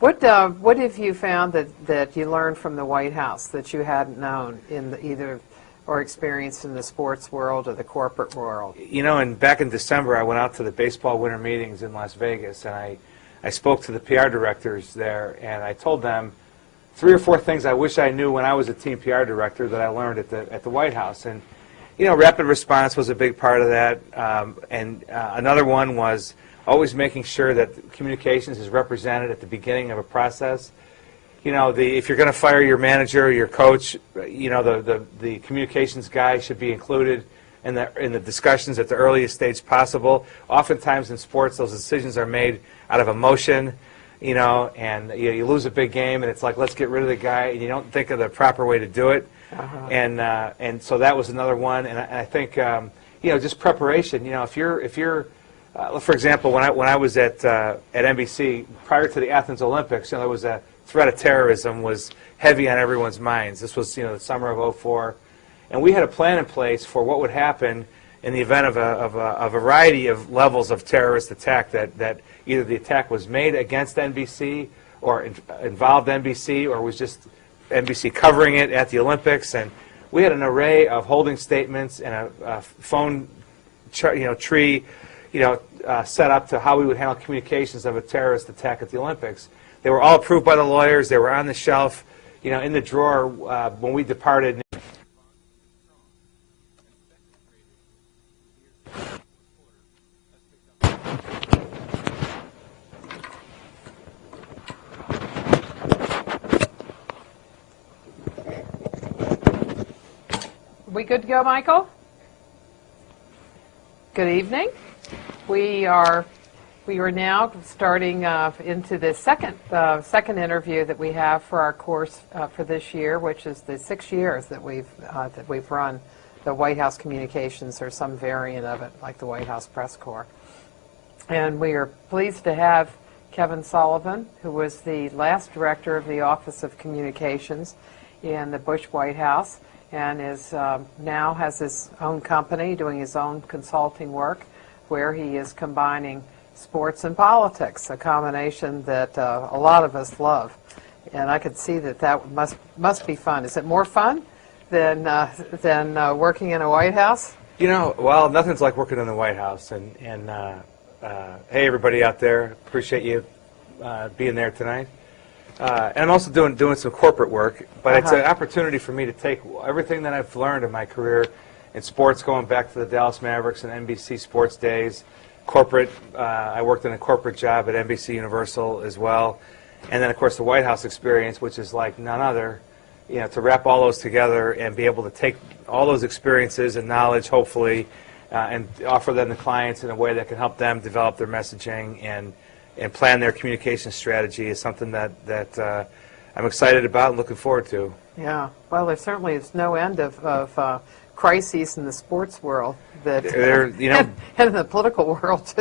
What have you found that you learned from the White House that you hadn't known or experienced in the sports world or the corporate world? And back in December, I went out to the baseball winter meetings in Las Vegas, and I spoke to the PR directors there, and I told them 3 or 4 things I wish I knew when I was a team PR director that I learned at the White House. And rapid response was a big part of that, and another one was always making sure that communications is represented at the beginning of a process. If you're going to fire your manager or your coach, the communications guy should be included in the discussions at the earliest stage possible. Oftentimes in sports, those decisions are made out of emotion, and you lose a big game, and it's like, let's get rid of the guy, and you don't think of the proper way to do it. And so that was another one. And I think just preparation. If you're for example, when I was at NBC prior to the Athens Olympics, there was a threat of terrorism was heavy on everyone's minds. This was the summer of '04, and we had a plan in place for what would happen in the event of a variety of levels of terrorist attack. That either the attack was made against NBC or involved NBC, or was just NBC covering it at the Olympics. And we had an array of holding statements and a phone tree. Set up to how we would handle communications of a terrorist attack at the Olympics. They were all approved by the lawyers. They were on the shelf, in the drawer when we departed. We good to go, Michael? Good evening. We are now starting into the second interview that we have for our course for this year, which is the 6 years that we've run the White House Communications, or some variant of it, like the White House Press Corps. And we are pleased to have Kevin Sullivan, who was the last director of the Office of Communications in the Bush White House, and is now has his own company doing his own consulting work, where he is combining sports and politics, a combination that a lot of us love. And I could see that must be fun. Is it more fun than working in a White House? Well, nothing's like working in the White House. And hey, everybody out there, appreciate you being there tonight. And I'm also doing some corporate work, but it's an opportunity for me to take everything that I've learned in my career in sports, going back to the Dallas Mavericks and NBC Sports days, corporate. I worked in a corporate job at NBC Universal as well, and then of course the White House experience, which is like none other. To wrap all those together and be able to take all those experiences and knowledge, hopefully, and offer them to clients in a way that can help them develop their messaging and plan their communication strategy is something that I'm excited about and looking forward to. Yeah, well, there certainly is no end of crises in the sports world that, There, and in the political world too.